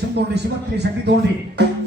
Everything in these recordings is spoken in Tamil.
சிவத்தோன்றி சிவத்திலே சக்தி தோன்றி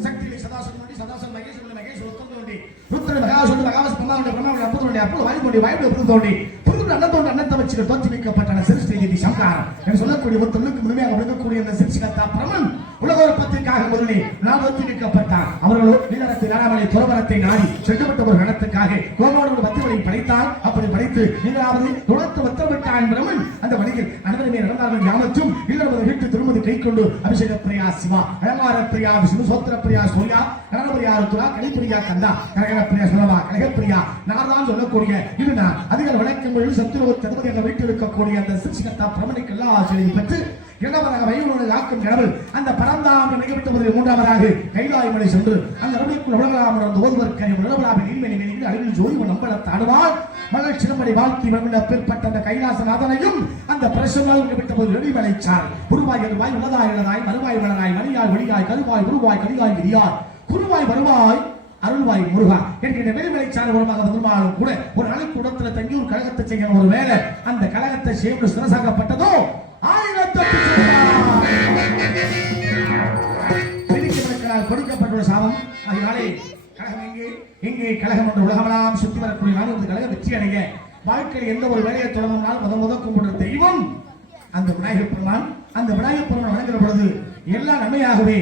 சக்தியிலே சதாசன் தோன்றி சதாசன் மகேஸ்வரன் மகேஸ்வரன் தோன்றி ருத்ர மகாசுரன் மகாவஸ் பிரம்மாவுடைய பிரம்மாவுடைய அப்ப தோன்றி அப்போ வாயு தோன்றி வாயுடைய தோன்றி புதுக்குள்ள அன்னத்தோன்ற அன்னத்தை வச்சு தோற்றி வைக்கப்பட்ட சிருஷ்டி தேவி சங்காரம் என்று சொல்லக்கூடிய ஒரு தொல்லுக்கு முழுமையாக விளங்கக்கூடிய அந்த சிருஷ்டிகத்தா பிரமன் உலகோற்பத்திற்காக முதலே நான் தோற்றி வைக்கப்பட்டார். அவர்களோ நீலரத்தை நாடாமலை துறவரத்தை நாடி சென்றுவிட்ட ஒரு கணத்துக்காக கோமாவோடு மத்தியவனை படைத்தால் அப்படி படைத்து நீங்களாவது துளத்து வத்தமிட்டான் பிரமன் அந்த வழியில் அனைவருமே நடந்தார்கள் யாமற்றும் இல்லறது வீட்டு திருமதி கை கொண்டு அபிஷேக பிரியா சிவா அலங்கார பிரியா விஷ்ணு சோத்திர பிரியா சூர்யா கனகபிரியா ருத்ரா கலிப்பிரியா கந்தா கனக பிரியா சுலபா கனகப்பிரியா நான் சொல்லக்கூடிய இதுனா அதிக வணக்கங்கள் சத்துருவ தகுதி என்ற வீட்டில் இருக்கக்கூடிய அந்த சிருஷ்டிகத்தா பிரமனுக்கு எல்லா ஆச்சரியம் பெற்று இரண்டாவதாக வயலோடு ஆக்கும் கடவுள் அந்த பரந்தாம் நிகழ்த்துவதில் மூன்றாவதாக கைலாயமலை சென்று அந்த ரவிக்குள் உலகலாமல் வந்து ஓதுவதற்கு உலகலாவின் நீர்மணி மீது அழிவில் ஜோதி நம்பளத்தாடுவாள் மகள் சிறுமணி வாழ்க்கை மகிழ்ந்த பிற்பட்ட அந்த கைலாசநாதனையும் அந்த பிரசனால் நிகழ்த்தபோது வெளிமலைச்சார் குருவாய் எழுவாய் உலதாய் இழதாய் மறுவாய் மலராய் மணியாய் ஒளியாய் கருவாய் உருவாய் கரியாய் விரியாய் குருவாய் வருவாய் அருள்வாய் முருகா என்கிற வெளிமலைச்சார் மூலமாக வந்தாலும் கூட ஒரு நாளைக்கு உடத்துல தங்கி ஒரு கழகத்தை செய்ய ஒரு வேலை அந்த கழகத்தை சேர்ந்து சிறசாகப்பட்டதோ கொடுக்கப்பட்டுள்ள சாபம். அதனாலே கழகம் எங்கே கழகம் என்ற உலகமெல்லாம் சுற்றி வரக்கூடிய நாள் கழகம் வெற்றி அடைய வாழ்க்கையில் எந்த ஒரு வேலையை தொடங்கினால் முதற்கும்படுற தெய்வம் அந்த விநாயகர் பெருமான். அந்த விநாயகர் பெருமான் வணங்குற பொழுது எல்லாம் நன்மையாகவே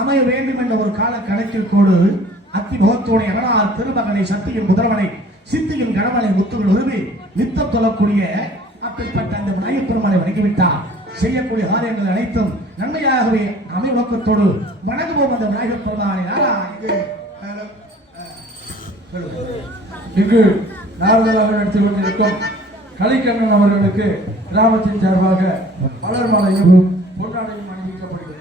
அமைய வேண்டும் என்ற ஒரு கால கணக்கில் கோடு அத்தி முகத்தோடு எவனார் திருமகனை சக்தியின் முதல்வனை சித்தியின் கணவனை முத்துகள் உருவி நித்தம் தொழக்கூடிய அப்படிப்பட்ட அந்த விநாயகர் பெருமானை வணங்கிவிட்டார். செய்யக்கூடிய காரியங்கள் அனைத்தும் நன்மையாகவே அமை நோக்கத்தோடு வணங்குவோம் அந்த விநாயகர் பெருமானை. இங்கு நாரதராக நடத்தி கொண்டிருக்கும் கலைக்கண்ணன் அவர்களுக்கு கிராமத்தின் சார்பாக மலர் மாலையும் பொன்னாடையும் அணிவிக்கப்படுகிறது.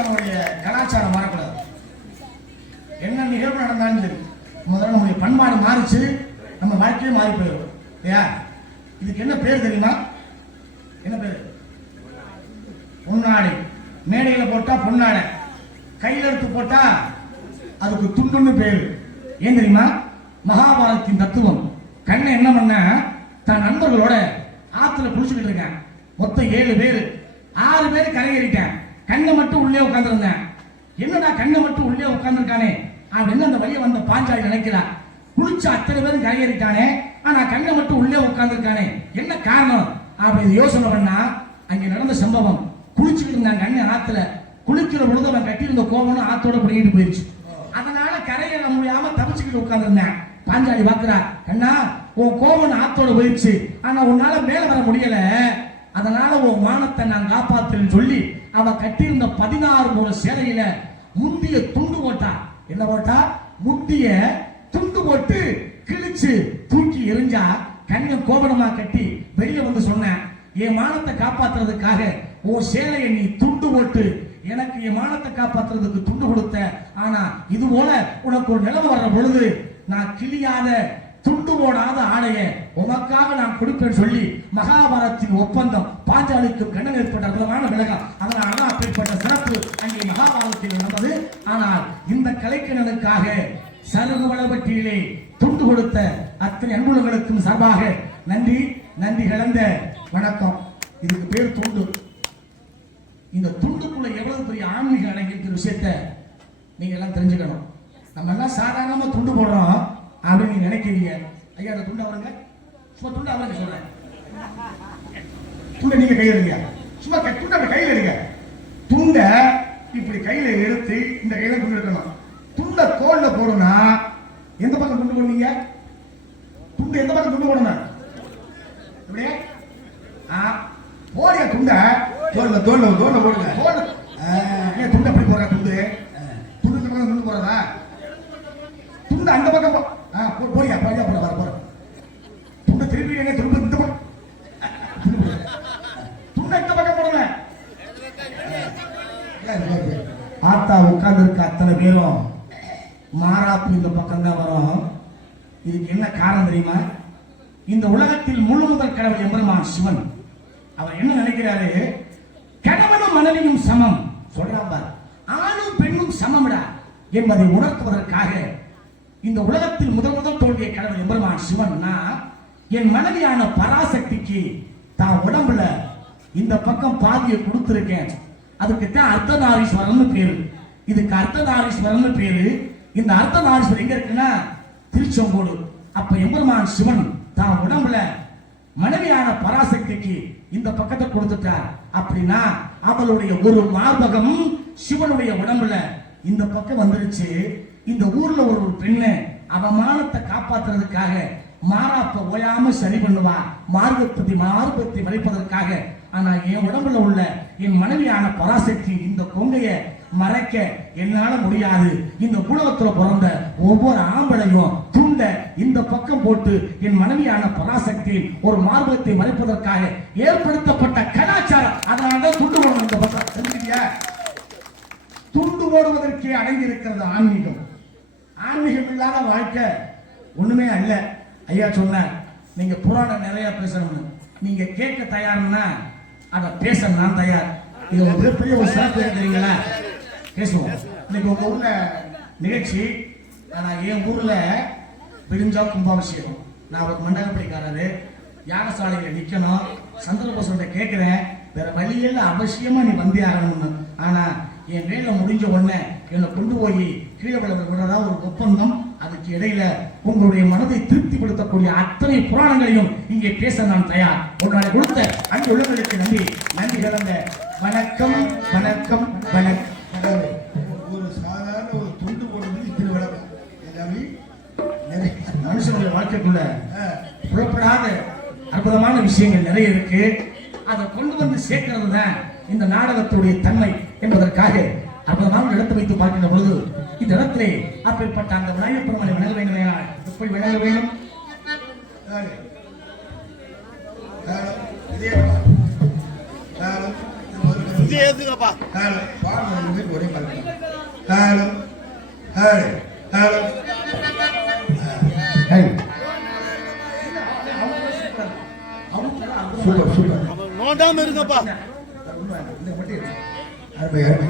நம்முடைய கலாச்சாரம் மாறக்கூடாது. என்ன நிகழ்வு நடந்தாலும் சரி முதல்ல நம்முடைய பண்பாடு மாறிச்சு நம்ம வாழ்க்கையே மாறி போயிடும். இதுக்கு என்ன பேர் தெரியுமா? என்ன பேரு? பொன்னாடை. மேடையில போட்டா பொன்னாடை, கையில எடுத்து போட்டா அதுக்கு துண்டுன்னு பேரு. ஏன் தெரியுமா? மகாபாரதத்தின் தத்துவம். கண்ணை என்ன பண்ண தன் நண்பர்களோட ஆத்துல குளிச்சுக்கிட்டு இருக்கேன். மொத்தம் 7 பேரு, 6 பேரு கரையேறிட்டேன். கண்ணை மட்டும் உள்ளே உட்கார்ந்துருந்தேன். என்னடா கண்ணை மட்டும் உள்ளே உட்கார்ந்துருக்கானே அப்படின்னு அந்த வழியை வந்த பாஞ்சாலி நினைக்கிறார். குளிச்ச அத்தனை பேரும் கரையேறிட்டானே, ஆனா கண்ணை மட்டும் உள்ளே உட்கார்ந்துருக்கானே, என்ன காரணம் அப்படின்னு யோசனை பண்ணா அங்க நடந்த சம்பவம். குளிச்சுக்கிட்டு இருந்தாங்க அண்ணன் ஆத்துல. குளிக்கிற பொழுது அவன் கட்டியிருந்த கோவனும் ஆத்தோட பிடிக்கிட்டு போயிருச்சு. அதனால கரையில முடியாம தப்பிச்சுக்கிட்டு உட்கார்ந்துருந்தேன். பாஞ்சாலி பாக்குறா, அண்ணா உன் கோவன் ஆத்தோட போயிருச்சு, ஆனா உன்னால மேல வர முடியல, அதனால உன் மானத்தை நான் காப்பாத்துறேன்னு சொல்லி அவ கட்டியிருந்த 16 முறை சேலையில முந்திய துண்டு போட்டா. என்ன போட்டா? முந்திய துண்டு போட்டு கிழிச்சு தூக்கி எரிஞ்சா. கண்ணியம் கோபனமா கட்டி வெளியே வந்து சொன்னேன், என் மானத்தை காப்பாத்துறதுக்காக உன் சேலையை நீ துண்டு போட்டு எனக்கு என் மானத்தை காப்பாத்துறதுக்கு துண்டு கொடுத்த, ஆனா இது போல உனக்கு ஒரு நிலைமை வர்ற பொழுது நான் கிளியாத துண்டு போடாத ஆடைய உமக்காக நான் கொடுப்பேன் சொல்லி மகாபாரதத்தின் ஒப்பந்தம் பாஞ்சாலிக்கு கண்ணன் ஏற்பட்ட அற்புதமான விலகம். அதனால அப்பேற்பட்ட சிறப்பு அங்கே மகாபாரதத்தில் நடந்தது. ஆனால் இந்த கலைக்கணனுக்காக சருகு வளவட்டியிலே துண்டு கொடுத்த அத்தனை அன்புலங்களுக்கும் சார்பாக நன்றி நன்றி கலந்த வணக்கம். இதுக்கு பேர் துண்டு. இந்த துண்டுக்குள்ள எவ்வளவு பெரிய ஆன்மீக அடங்கியிருக்கிற விஷயத்தை நீங்க எல்லாம் தெரிஞ்சுக்கணும். நம்ம எல்லாம் சாதாரணமா துண்டு போடுறோம் அப்படின்னு நீங்க நினைக்கிறீங்க. ஐயா அந்த துண்டு அவருங்க, சும்மா துண்டு அவருங்க சொல்றேன். துண்டை நீங்க கையில் எடுங்க, சும்மா துண்டை அப்படி கையில் எடுங்க. துண்டை இப்படி கையில எடுத்து இந்த கையில துண்டு எடுக்கணும். துண்டை தோல்ல போடணும்னா எந்த பக்கம் துண்டு போடுவீங்க? துண்டு எந்த பக்கம் துண்டு போடணும்? அப்படியே போடிய துண்டை தோல்ல தோல்ல தோல்ல போடுங்க. ஏன் துண்டை எப்படி போடுற? துண்டு துண்டு துண்டு போறதா? துண்டு அந்த பக்கம் போறியா போறியா போட வர போற துண்டை திருப்பி எங்க திரும்ப இந்த பக்கம் துண்டை இந்த பக்கம் போடுங்க. ஆத்தா உட்கார்ந்து இருக்க அத்தனை பேரும் மாறாப்பு இந்த பக்கம் தான் வரும். இதுக்கு என்ன காரணம் தெரியுமா? இந்த உலகத்தில் முழு முதல் கடவுள் எம்பெருமான் சிவன். அவர் என்ன நினைக்கிறாரு? கணவனும் மனைவியும் சமம் சொல்றான் பார், ஆணும் பெண்ணும் சமம்டா என்பதை உணர்த்துவதற்காக இந்த உலகத்தில் முதல் தோன்றிய கடவுள் எம்பெருமான் சிவன்னா என் மனைவியான பராசக்திக்கு தான் உடம்புல இந்த பக்கம் பாதியை கொடுத்திருக்கேன். அதுக்கு தான் அர்த்தநாரீஸ்வரன் பேரு. இதுக்கு அர்த்தநாரீஸ்வரன் பேரு. இந்த அர்த்தநாரீஸ்வரர் எங்க இருக்குன்னா திருச்செங்கோடு. அப்ப எம்பெருமான் சிவன் தான் உடம்புல மனைவியான பராசக்திக்கு இந்த பக்கத்தை கொடுத்துட்டார். அப்படின்னா அவளுடைய ஒரு மார்பகம் சிவனுடைய உடம்புல இந்த பக்கம் வந்துருச்சு. இந்த ஊர்ல ஒரு பெண்ணு அவமானத்தை காப்பாற்றுறதுக்காக மாறாப்ப ஓயாம சரி பண்ணுவா, மார்பத்தை மறைப்பதற்காக. ஆனா என் உடம்புல உள்ள என் மனைவியான பராசக்தி இந்த கொங்கைய மறைக்க என்னால முடியாது. இந்த உலகத்துல பிறந்த ஒவ்வொரு ஆம்பளையும் துண்ட இந்த பக்கம் போட்டு என் மனைவியான பராசக்தி ஒரு மார்பத்தை மறைப்பதற்காக ஏற்படுத்தப்பட்ட கலாச்சாரம். அதனால துண்டு போடணும். இந்த பக்கம் தெரிஞ்சுக்கியா? துண்டு போடுவதற்கே அடங்கி இருக்கிறது ஆன்மீகம். ஆன்மீகம் இல்லாத வாழ்க்கை ஒண்ணுமே அல்ல. ஐயா சொன்ன நீங்க புராணம் நிறைய பேசணும்னு நீங்க கேட்க தயார்னா அதை பேச நான் தயார். இது ஒரு மிகப்பெரிய ஒரு சிறப்பு தெரியுங்களா? பேசுவோம். இன்னைக்கு உங்க ஊர்ல நிகழ்ச்சி. ஆனா என் ஊர்ல விடிஞ்சா கும்பாபிஷேகம். நான் ஒரு மண்டலப்படிக்காரரு. யாகசாலையில நிக்கணும். சந்திரபோசன் கேட்கிறேன், வேற வழியில அவசியமா நீ வந்தே ஆகணும்னு. ஆனா என் வேலை முடிஞ்ச உடனே என்னை கொண்டு போய் கீழே விடுறதா ஒரு ஒப்பந்தம். அதுக்கு இடையில உங்களுடைய மனதை திருப்திப்படுத்தக்கூடிய அத்தனை புராணங்களையும் இங்கே பேச நான் தயார். ஒரு நாளை கொடுத்த அன்பு உள்ளவர்களுக்கு நன்றி நன்றி கலந்த வணக்கம் வணக்கம் வணக்கம். ஒரு சாதாரண ஒரு துண்டு போடுறது இத்தனை விளக்கம் மனுஷனுடைய வாழ்க்கைக்குள்ள புறப்படாத அற்புதமான விஷயங்கள் நிறைய இருக்கு. அதை கொண்டு வந்து சேர்க்கிறது தான் இந்த நாடகத்துடைய தன்மை என்பதற்காக அற்புதமாக இடத்தை வைத்து பார்க்கின்ற பொழுது இந்த இடத்திலே அப்பேற்பட்ட அந்த விநாயகப் பெருமானை வணங்க வேண்டும். எப்படி வணங்க வேண்டும்? ஒரே தாளம் தாளம் சூப்பர் சூப்பர். நோண்டாம இருங்கப்பா. அருமை அருமை.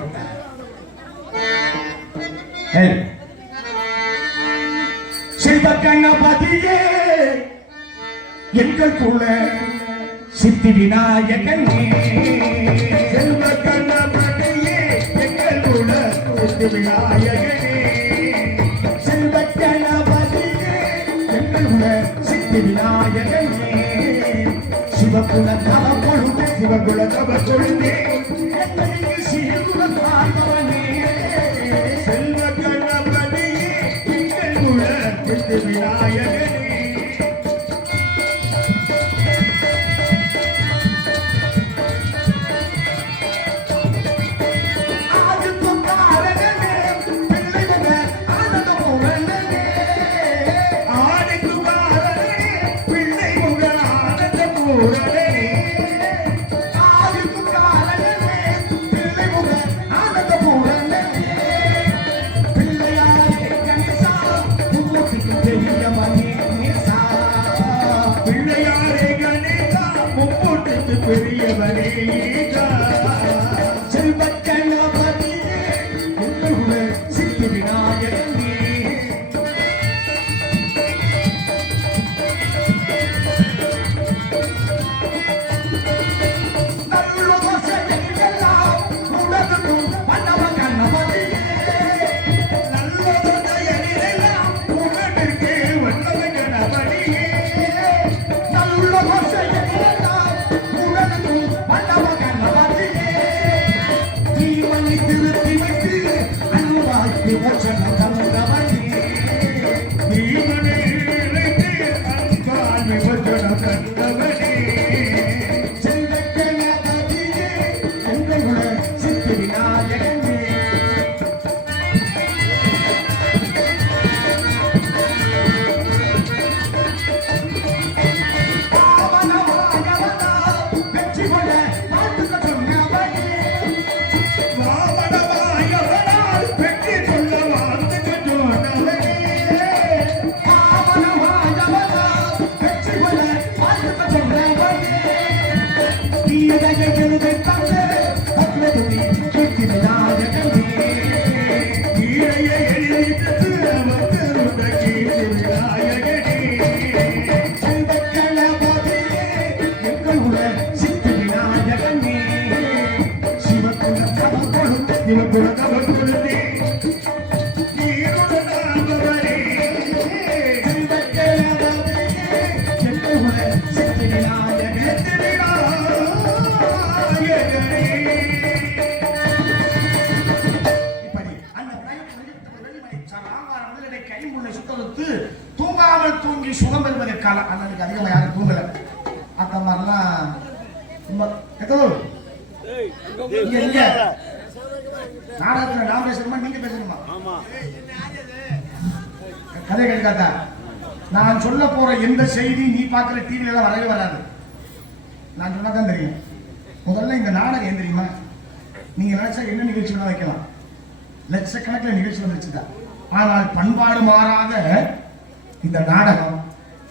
செல்வ கணபதியே எங்கள் குல சித்தி விநாயகனே, செல்வ கணபதியே எங்கள் குல சித்தி விநாயகனே, செல்வ கணபதியே எங்கள் குல சித்தி விநாயகனே, சிவகுல தவ பொழுது சிவகுல தவ கொழுந்தே என்னைக்கு சீர்குலம் ஆழ்ந்தவனே செல்வ கணபதியே எங்கள் குலத்திற்கு விநாயகனே ஆதிக்கும் காரணமே பிள்ளை முக ஆனந்த பூரணனே ஆதிக்கு காரணே பிள்ளை முக ஆனந்த பூரணனே ஆதிக்கும் காரணமே பிள்ளை முக ஆனந்த பூரணனே பிள்ளையாரே கணேசா உன்னுக்கு பெரிய மகேசா பிள்ளையாரே கணேசா மும்மூர்த்திக்கு பெரியவனே ஈகா. செல்வக்கணபதியே உன்னுடைய சித்தி விநாயகனே நல்லதொசையெல்லாம் உலகுக்கும் வல்லவ கணபதியே நல்லதொடையனிலெல்லாம் புகழுக்கு வல்லவ கணபதியே. நல்லதொசையெல்லாம் உலகுக்கும் வல்லவ கணபதியே ஜீவனை திருத்தி வைத்து அன்பாக்கி மோட்சம் தந்தவனே ஜீவனை இழைத்து அன்பால் விபஜனம் தந்தவனே. செல்வக்கணபதியே எங்களுடைய சித்தி விநாயகனே வெற்றி கொள்ள வாழ்த்துக்க சொன்னவனே வாமனமாயவனால் வெற்றி கொள்ள வாழ்த்துக்கு சொன்னவனே. வெற்றி கொள்ள வாழ்த்துக்க சொன்னவனே தீயதையை எழுதி தந்து அக்னதுணி கீர்த்தி விநாயகனே ஈழையை எளிதித்து வந்திருந்த கீர்த்தி விநாயகனே. செல்வக்கணபதியே எங்களுடைய சித்தி விநாயகனே சிவக்குல தவம் கொடுத்து சிவகுல தவ கொழுந்தே நீருடன் நாமவனே. செல்வக்கணபதியே எங்களுடைய சித்தி விநாயகனே இப்படி அந்த முதலிடை கைமுள்ளை சுத்தறுத்து தூங்காமல் தூங்கி சுகம் பெறுவதற்கால அண்ணனுக்கு அதிகமாக யாரும் தூங்கல அந்த மாதிரிலாம் நீங்க நாடகத்துல நான் பேசணுமா நீங்க பேசணுமா கதை கேட்காதா நான் சொல்ல போற எந்த செய்தி நீ பார்க்கிற டிவில எல்லாம் வரவே வராது நான் சொன்னாதான் தெரியும் முதல்ல இந்த நாடகம் ஏன் தெரியுமா நீங்க நினைச்சா என்ன நிகழ்ச்சி வேணா வைக்கலாம் லட்சக்கணக்கில் நிகழ்ச்சி வந்துருச்சுதான் ஆனால் பண்பாடு மாறாத இந்த நாடகம்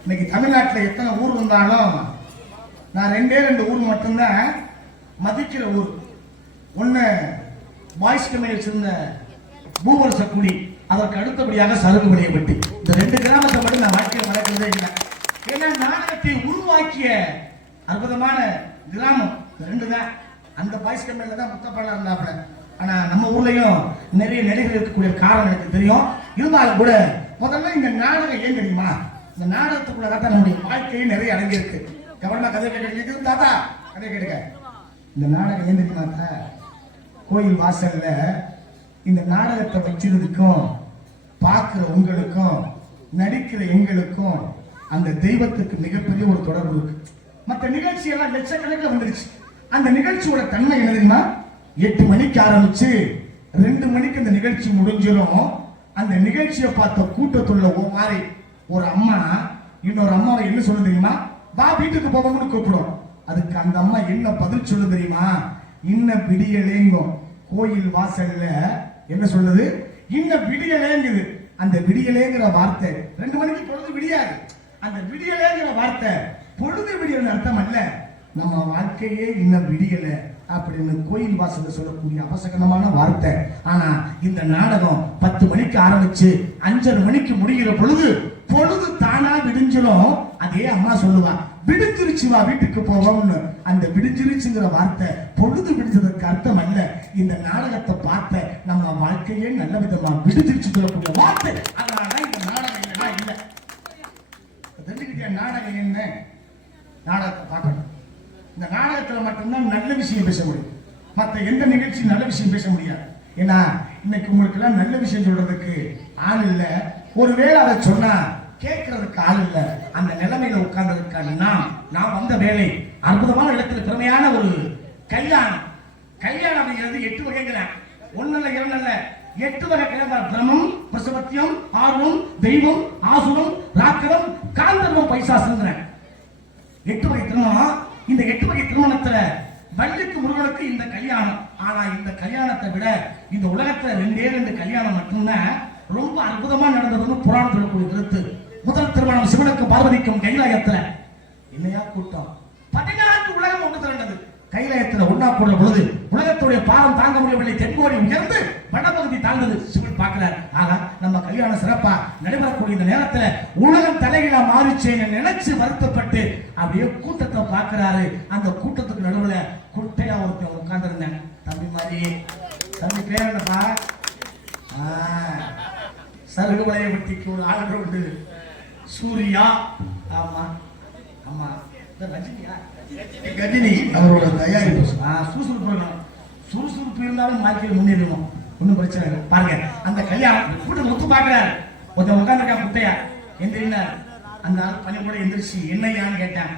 இன்னைக்கு தமிழ்நாட்டில் எத்தனை ஊர் வந்தாலும் நான் ரெண்டு ஊர் மட்டும்தான் மதிக்கிற ஊர் ஒண்ணு பாய்ஸ் கம்பெனி வச்சிருந்த பூவரச குடி அதற்கு அடுத்தபடியாக சருகுமணியப்பட்டி இந்த 2 கிராமத்தை மட்டும் நான் வாழ்க்கையில் மறக்கிறதே இல்லை ஏன்னா நாடகத்தை உருவாக்கிய அற்புதமான கிராமம் இந்த 2 தான் அந்த பாய்ஸ் கம்பெனில தான் முத்தப்பாளர் இருந்தாப்புல ஆனா நம்ம ஊர்லயும் நிறைய நடிகர்கள் இருக்கக்கூடிய காரணம் எனக்கு தெரியும் இருந்தாலும் கூட முதல்ல இந்த நாடகம் ஏன் தெரியுமா இந்த நாடகத்துக்குள்ள தான் நம்முடைய வாழ்க்கையே நிறைய அடங்கியிருக்கு கவனமா கதை கேட்க தாத்தா கதை கேட்டுக்க இந்த நாடகம் ஏன் தெரியுமா அத்தா? கோயில் வாசல்ல இந்த நாடகத்தை வச்சிருந்துக்கும் பார்க்கிற உங்களுக்கும் நடிக்கிற எங்களுக்கும் அந்த தெய்வத்துக்கு மிகப்பெரிய ஒரு தொடர்பு இருக்கு மற்ற நிகழ்ச்சி எல்லாம் லட்சக்கணக்கில் வந்துருச்சு அந்த நிகழ்ச்சியோட தன்மை என்ன தெரியுமா 8 மணிக்கு ஆரம்பிச்சு 2 மணிக்கு அந்த நிகழ்ச்சி முடிஞ்சிடும் அந்த நிகழ்ச்சியை பார்த்த கூட்டத்துள்ள மாதிரி ஒரு அம்மா இன்னொரு அம்மாவை என்ன சொல்ல தெரியுமா வா வீட்டுக்கு போவோம்னு கூப்பிடும் அதுக்கு அந்த அம்மா என்ன பதில் சொல்ல தெரியுமா இன்ன விடியலேங்கும் கோயில் வாசல்ல என்ன சொல்லுது இன்ன விடியலேங்குது அந்த விடியலேங்கிற வார்த்தை 2 மணிக்கு பொழுது விடியாது அந்த விடியலேங்கிற வார்த்தை பொழுது விடியல் அர்த்தம் அல்ல நம்ம வாழ்க்கையே இன்னும் விடியல அப்படின்னு கோயில் வாசல்ல சொல்லக்கூடிய அவசகரமான வார்த்தை ஆனா இந்த நாடகம் 10 மணிக்கு ஆரம்பிச்சு 5:30 மணிக்கு முடிகிற பொழுது தானா விடிஞ்சிரும் அதே அம்மா சொல்லுவா விடிஞ்சிருச்சு வா வீட்டுக்கு போவோம்னு அந்த விடிஞ்சிருச்சுங்கிற வார்த்தை பொழுது விடிஞ்சதற்கு அர்த்தம் அல்ல இந்த நாடகத்தை பார்த்த நம்ம வாழ்க்கையே நல்ல விதமா விடிஞ்சிருச்சு சொல்லக்கூடிய வார்த்தை அதனாலதான் இந்த நாடகம் என்னன்னா இல்ல தெரிஞ்சுக்கிட்டியா நாடகம் என்ன நாடகத்தை பார்க்கணும் இந்த நாடகத்துல நிகழ்ச்சியில மட்டும்தான் நல்ல விஷயம் பேச முடியும். மற்ற எந்த நிகழ்ச்சி நல்ல விஷயம் பேச முடியாது. ஏன்னா இன்னைக்கு உங்களுக்கு எல்லாம் நல்ல விஷயம் சொல்றதுக்கு ஆள் இல்ல. ஒருவேளை அதை சொன்னா கேட்கறதுக்கு ஆள் இல்ல. அந்த நிலைமையில உட்கார்ந்ததுக்கான நான் வந்த வேலை அற்புதமான இடத்துல திறமையான ஒரு கல்யாணம். கல்யாணம் அப்படிங்கிறது 8 வகைங்கிறேன். 1 இல்ல 2 இல்ல 8 வகை கல்யாணம். பிரமம், பிரசவத்தியம், ஆர்வம், தெய்வம், ஆசுரம், ராக்கதம், காந்தர்வம், பைசாசுங்கிறேன். 8 வகை திருமணம். இந்த 8 வகை திருமணத்துல வள்ளிக்கு முருகனுக்கு இந்த கல்யாணம். ஆனா இந்த கல்யாணத்தை விட இந்த உலகத்துல 2 கல்யாணம் மட்டும்தான் ரொம்ப அற்புதமா நடந்ததுன்னு புராணம் சொல்லக்கூடிய கருத்து. முதல் திருமணம் சிவனுக்கும் பார்வதிக்கும் கைலாயத்துல. என்னையா கூட்டம், 14 உலகம் ஒன்று திரண்டது கைலாயத்துல ஒன்னா போடுற பொழுது உலகத்துடைய பாரம் தாங்க முடியவில்லை. தென்கோடி உயர்ந்து வடபகுதி தாழ்ந்தது. சிவன் பார்க்கிறார், ஆக நம்ம கல்யாணம் சிறப்பா நடைபெறக்கூடிய இந்த நேரத்துல உலகம் தலைகீழா மாறிச்சேன்னு நினைச்சு வருத்தப்பட்டு அப்படியே கூட்டத்தை பார்க்கிறாரு. அந்த கூட்டத்துக்கு நடுவுல குட்டையா ஒருத்தன் உட்கார்ந்து இருந்தேன். தம்பி மாதிரி, தம்பி பேர் என்னப்பா? சருகு வளையப்பட்டிக்கு ஒரு ஆள் உண்டு, சூர்யா. ஆமா ஆமா, ரஜினியா? கஜினி அவரோட தயாரிப்பு. சுறுசுறுப்பு இருக்கணும். சுறுசுறுப்பு இருந்தாலும் வாழ்க்கையில் முன்னேறுவோம். ஒன்றும் பிரச்சனை இல்லை. பாருங்க, அந்த கல்யாணம் கூட்டம் ஒத்து பார்க்கிறாரு. ஒருத்தன் உட்காந்துருக்கா குட்டையா எந்திரினார். அந்த ஆள் பள்ளி கூட எந்திரிச்சு என்னையான்னு கேட்டேன்.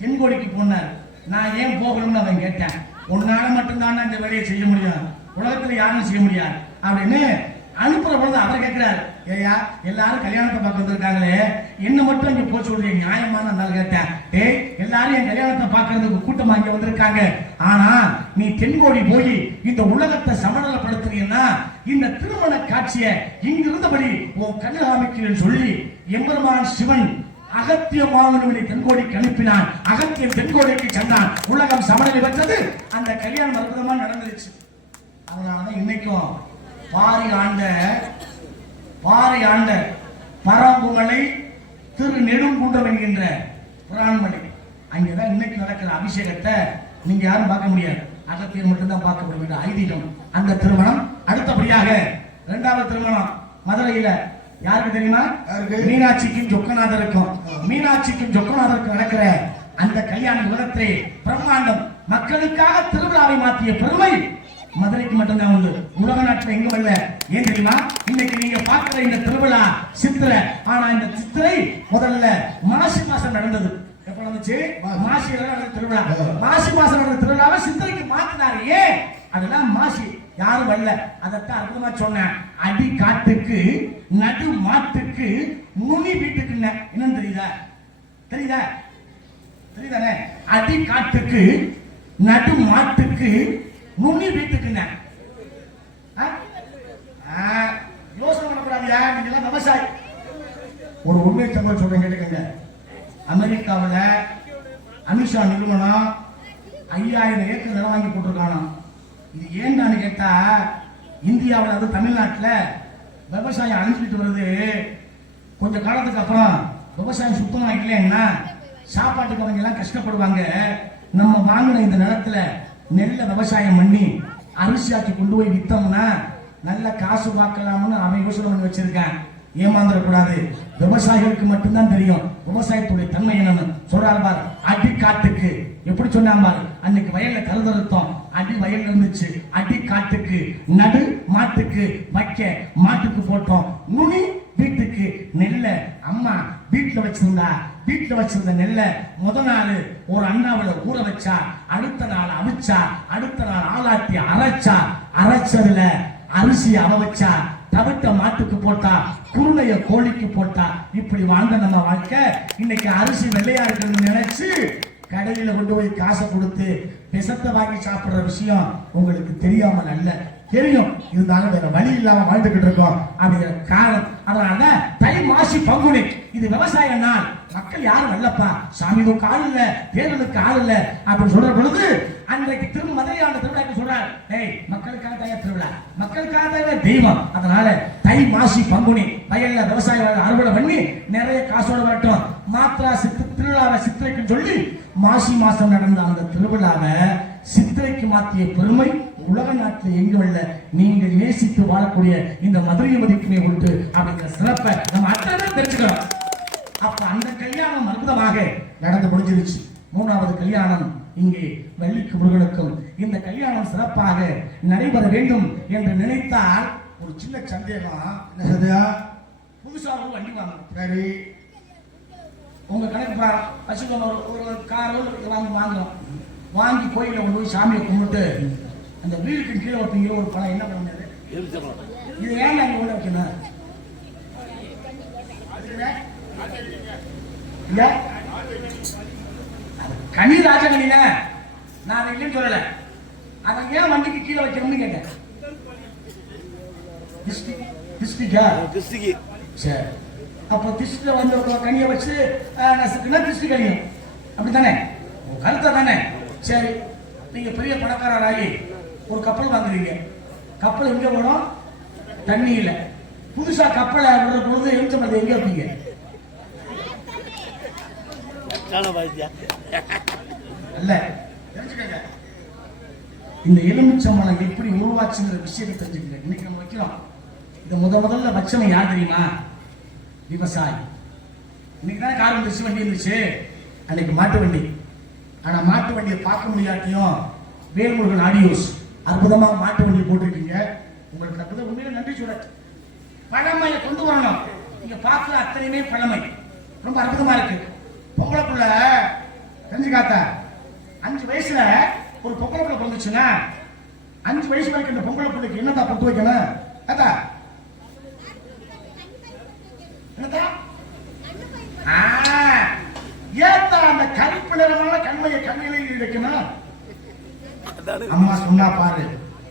தென்கோடிக்கு போனார். நான் ஏன் போகணும்னு அவன் கேட்டேன். உன்னால மட்டும்தான் இந்த வேலையை செய்ய முடியும், உலகத்துல யாரும் செய்ய முடியாது அப்படின்னு அனுப்புற பொழுது அவர் கேட்கிறாரு, ஏயா எல்லாரும் கல்யாணத்தை பார்க்க வந்திருக்காங்களே, என்ன மட்டும் இங்க போச்சு சொல்றீங்க, நியாயமான நாள் கேட்டேன். ஏய், எல்லாரும் என் கல்யாணத்தை பார்க்கறதுக்கு கூட்டமா இங்க வந்திருக்காங்க. ஆனா நீ தென்கோடி போய் இந்த உலகத்தை சமநிலைப்படுத்துறீங்கன்னா இந்த திருமண காட்சியை இங்கிருந்தபடி உன் கண்ணு காமிக்கிறேன்னு சொல்லி எம்பெருமான் சிவன் அகத்திய மாமனுடைய தென்கோடிக்கு அனுப்பினான். அகத்தியன் தென்கோடிக்கு சென்றான். உலகம் சமநிலை பெற்றது. அந்த கல்யாணம் அற்புதமா நடந்துருச்சு. அதனாலதான் இன்னைக்கும் பாரி ஆண்ட பரம்புமலை திரு நெடுங்குன்றம் என்கின்ற புராண்மலை, அங்கேதான் இன்னைக்கு நடக்கிற அபிஷேகத்தை நீங்க யாரும் பார்க்க முடியாது. அகத்தியர் மட்டும்தான் பார்க்க முடியும் ஐதீகம். அந்த திருமணம் அடுத்தபடியாக 2வது திருமணம் மதுரையில யாருக்கு தெரியுமா? மீனாட்சிக்கும் சொக்கநாதருக்கும். மீனாட்சிக்கும் சொக்கநாதருக்கும் நடக்கிற அந்த கல்யாண உலகத்திலே பிரம்மாண்டம். மக்களுக்காக திருவிழாவை மாற்றிய பெருமை மதுரைக்கு மட்டும்தான் உண்டு. உலக நாட்டில் எங்கும் இல்ல. ஏன் தெரியுமா? இன்னைக்கு நீங்க பார்க்கிற இந்த திருவிழா சித்திரை. ஆனா இந்த சித்திரை முதல்ல மாசி மாசம் நடந்தது. எப்ப நடந்துச்சு? மாசியில நடந்த திருவிழா. மாசி மாசம் நடந்த திருவிழாவை சித்திரைக்கு மாத்தினாரு. ஏன்? அதெல்லாம் மாசி யாரும் வரல. அதத்தான் அற்புதமா சொன்னேன். அடி காட்டுக்கு நடு மாட்டுக்கு நுனி வீட்டுக்கு என்னன்னு தெரியுதா? தெரியுதானே? அடி காட்டுக்கு நடு மாட்டுக்கு நுனி வீட்டுக்கு யோசனை பண்ணக்கூடாதியா? நீங்க எல்லாம் விவசாயி. ஒரு உண்மை தகவல் சொல்றேன், கேட்டுக்கங்க. அமெரிக்காவில் அமித்ஷா நிறுவனம் 5000 ஏக்கர் நிலம் வாங்கி போட்டிருக்கானோ. இது ஏன்னு கேட்டா, இந்தியாவில் அது தமிழ்நாட்டில் விவசாயம் அழிஞ்சுட்டு வருது. கொஞ்ச காலத்துக்கு அப்புறம் விவசாயம் சுத்தமாக்கலன்னா சாப்பாட்டுக்கு அவங்க எல்லாம் கஷ்டப்படுவாங்க. நம்ம வாங்கின இந்த நிலத்துல நெல்லை விவசாயம் பண்ணி அரிசியாக்கி கொண்டு போய் வித்தோம்னா நல்ல காசு பார்க்கலாம்னு அவன் யோசனை பண்ணி வச்சிருக்கான். ஏமாந்துடக்கூடாது. விவசாயிகளுக்கு மட்டும்தான் தெரியும் விவசாயத்துடைய தன்மை என்னன்னு. சொல்றாரு பாரு, அடி காட்டுக்கு எப்படி சொன்னான் பாரு. அன்னைக்கு வயல்ல கருதறுத்தோம், அடி வயல் இருந்துச்சு. அடி காட்டுக்கு நடு மாட்டுக்கு வைக்க மாட்டுக்கு போட்டோம். நுனி வீட்டுக்கு நெல்ல அம்மா வீட்டுல வச்சிருந்த நெல்ல முத நாள் ஒரு அண்ணாவில ஊற வச்சா, அடுத்த நாள் அவிச்சா, அடுத்த நாள் ஆளாட்டி அரைச்சதுல அரிசி அவ வச்சா, தவிட்ட மாட்டுக்கு போட்டா, குருணைய கோழிக்கு போட்டா. இப்படி வாழ்ந்த நம்ம வாழ்க்கை இன்னைக்கு அரிசி வெள்ளையா இருக்குன்னு நினைச்சு கடையில கொண்டு போய் காசை கொடுத்து விஷத்தை வாங்கி சாப்பிடுற விஷயம் உங்களுக்கு தெரியாமல் அல்ல, தெரியும். இருந்தாலும் வேற வழி இல்லாம வாழ்ந்துகிட்டு இருக்கோம் அப்படிங்கிற காரணம். அதனால தை மாசி பங்குனி இது விவசாய நாள். மக்கள் யாரும் அல்லப்பா, சாமிக்கு ஆள் இல்ல, தேர்தலுக்கு ஆள் இல்ல அப்படின்னு சொல்ற பொழுது அன்றைக்கு திரும்ப மதுரை ஆண்டு திருவிழா சொல்றாரு, ஏய் மக்களுக்காக தயா திருவிழா, மக்களுக்காக தயா தெய்வம். அதனால தை மாசி பங்குனி வயல்ல விவசாய அறுவடை பண்ணி நிறைய காசோட வரட்டும். மாத்திரா திருவிழாவை சித்திரைக்கு சொல்லி மாசி மாசம் நடந்த அந்த திருவிழாவை சித்திரைக்கு மாற்றிய பெருமை உலக நாட்டில் எங்கும் இல்ல. நீங்கள் நேசித்து வாழக்கூடிய இந்த மதுரை மதிக்குமே உண்டு அப்படிங்கிற சிறப்பை நம்ம அத்தனை தெரிஞ்சுக்கிறோம். அப்ப அந்த கல்யாணம் அற்புதமாக நடந்து முடிஞ்சிருச்சு. 3வது கல்யாணம் இங்கே வள்ளிக்கு முருகனுக்கும் இந்த கல்யாணம் சிறப்பாக நடைபெற வேண்டும் என்று நினைத்தால் ஒரு சின்ன சந்தேகம். என்ன சத்யா? புதுசா ஒரு வண்டி வாங்கணும். சரி, உங்க கணக்கு பிரகாரம் பசுக்கு ஒரு காரோ வாங்குறோம். வாங்கி கோயில கொண்டு போய் சாமியை கும்பிட்டு அந்த வீட்டுக்கு கீழே வைப்பீங்க ஒரு பழம் என்ன பண்ண முடியாது. இது ஏன் அங்க உள்ள வைக்கணும்? கனி ராஜகனின நான் அதை இல்லைன்னு சொல்லல. அதை ஏன் வண்டிக்கு கீழே வைக்கணும்னு கேட்டேன். சரி, அப்ப திஷ்டில வந்து கனியை வச்சு நசுக்குன்னா திஷ்டி கனியும் அப்படித்தானே? கருத்தா தானே? சரி, நீங்க பெரிய பணக்காரராகி ஒரு கப்பல் வாங்குறீங்க. கப்பல் எங்க போனோம்? தண்ணி இல்ல. புதுசா கப்பலை விடுற பொழுது எலுமிச்சம்பழத்தை எங்க வைப்பீங்க? இல்ல, தெரிஞ்சுக்கங்க. இந்த எலுமிச்சம்பழம் எப்படி உருவாச்சுங்கிற விஷயத்தை தெரிஞ்சுக்கங்க. இன்னைக்கு நம்ம வைக்கிறோம். இந்த முதல்ல வச்சவன் யார் தெரியுமா? விவசாயி. இன்னைக்கு தான் கார் வந்துச்சு, வண்டி இருந்துச்சு. அன்னைக்கு மாட்டு வண்டி. ஆனா மாட்டு வண்டியை பார்க்க முடியாட்டியும் வேல்முருகன் ஆடியோஸ் அற்புதமா மாட்டு வண்டியை போட்டிருக்கீங்க. உங்களுக்கு அற்புதம், உண்மையில நன்றி சொல்ல. பழமையை கொண்டு வரணும். நீங்க பார்க்கல அத்தனையுமே பழமை, ரொம்ப அற்புதமா இருக்கு. பொம்பளைக்குள்ள தெரிஞ்சுக்காத்த 5 வயசுல ஒரு பொம்பளை பிள்ளை பிறந்துச்சுன்னா 5 வயசு வரைக்கும் இந்த பொம்பளை பிள்ளைக்கு என்னதான் பொட்டு வைக்கணும்? அத்தா என்னதா? ஏத்தா அந்த கருப்பு நிறமான கண்மையை கண்மையிலே வைக்கணும். அம்மா சொன்னா பாரு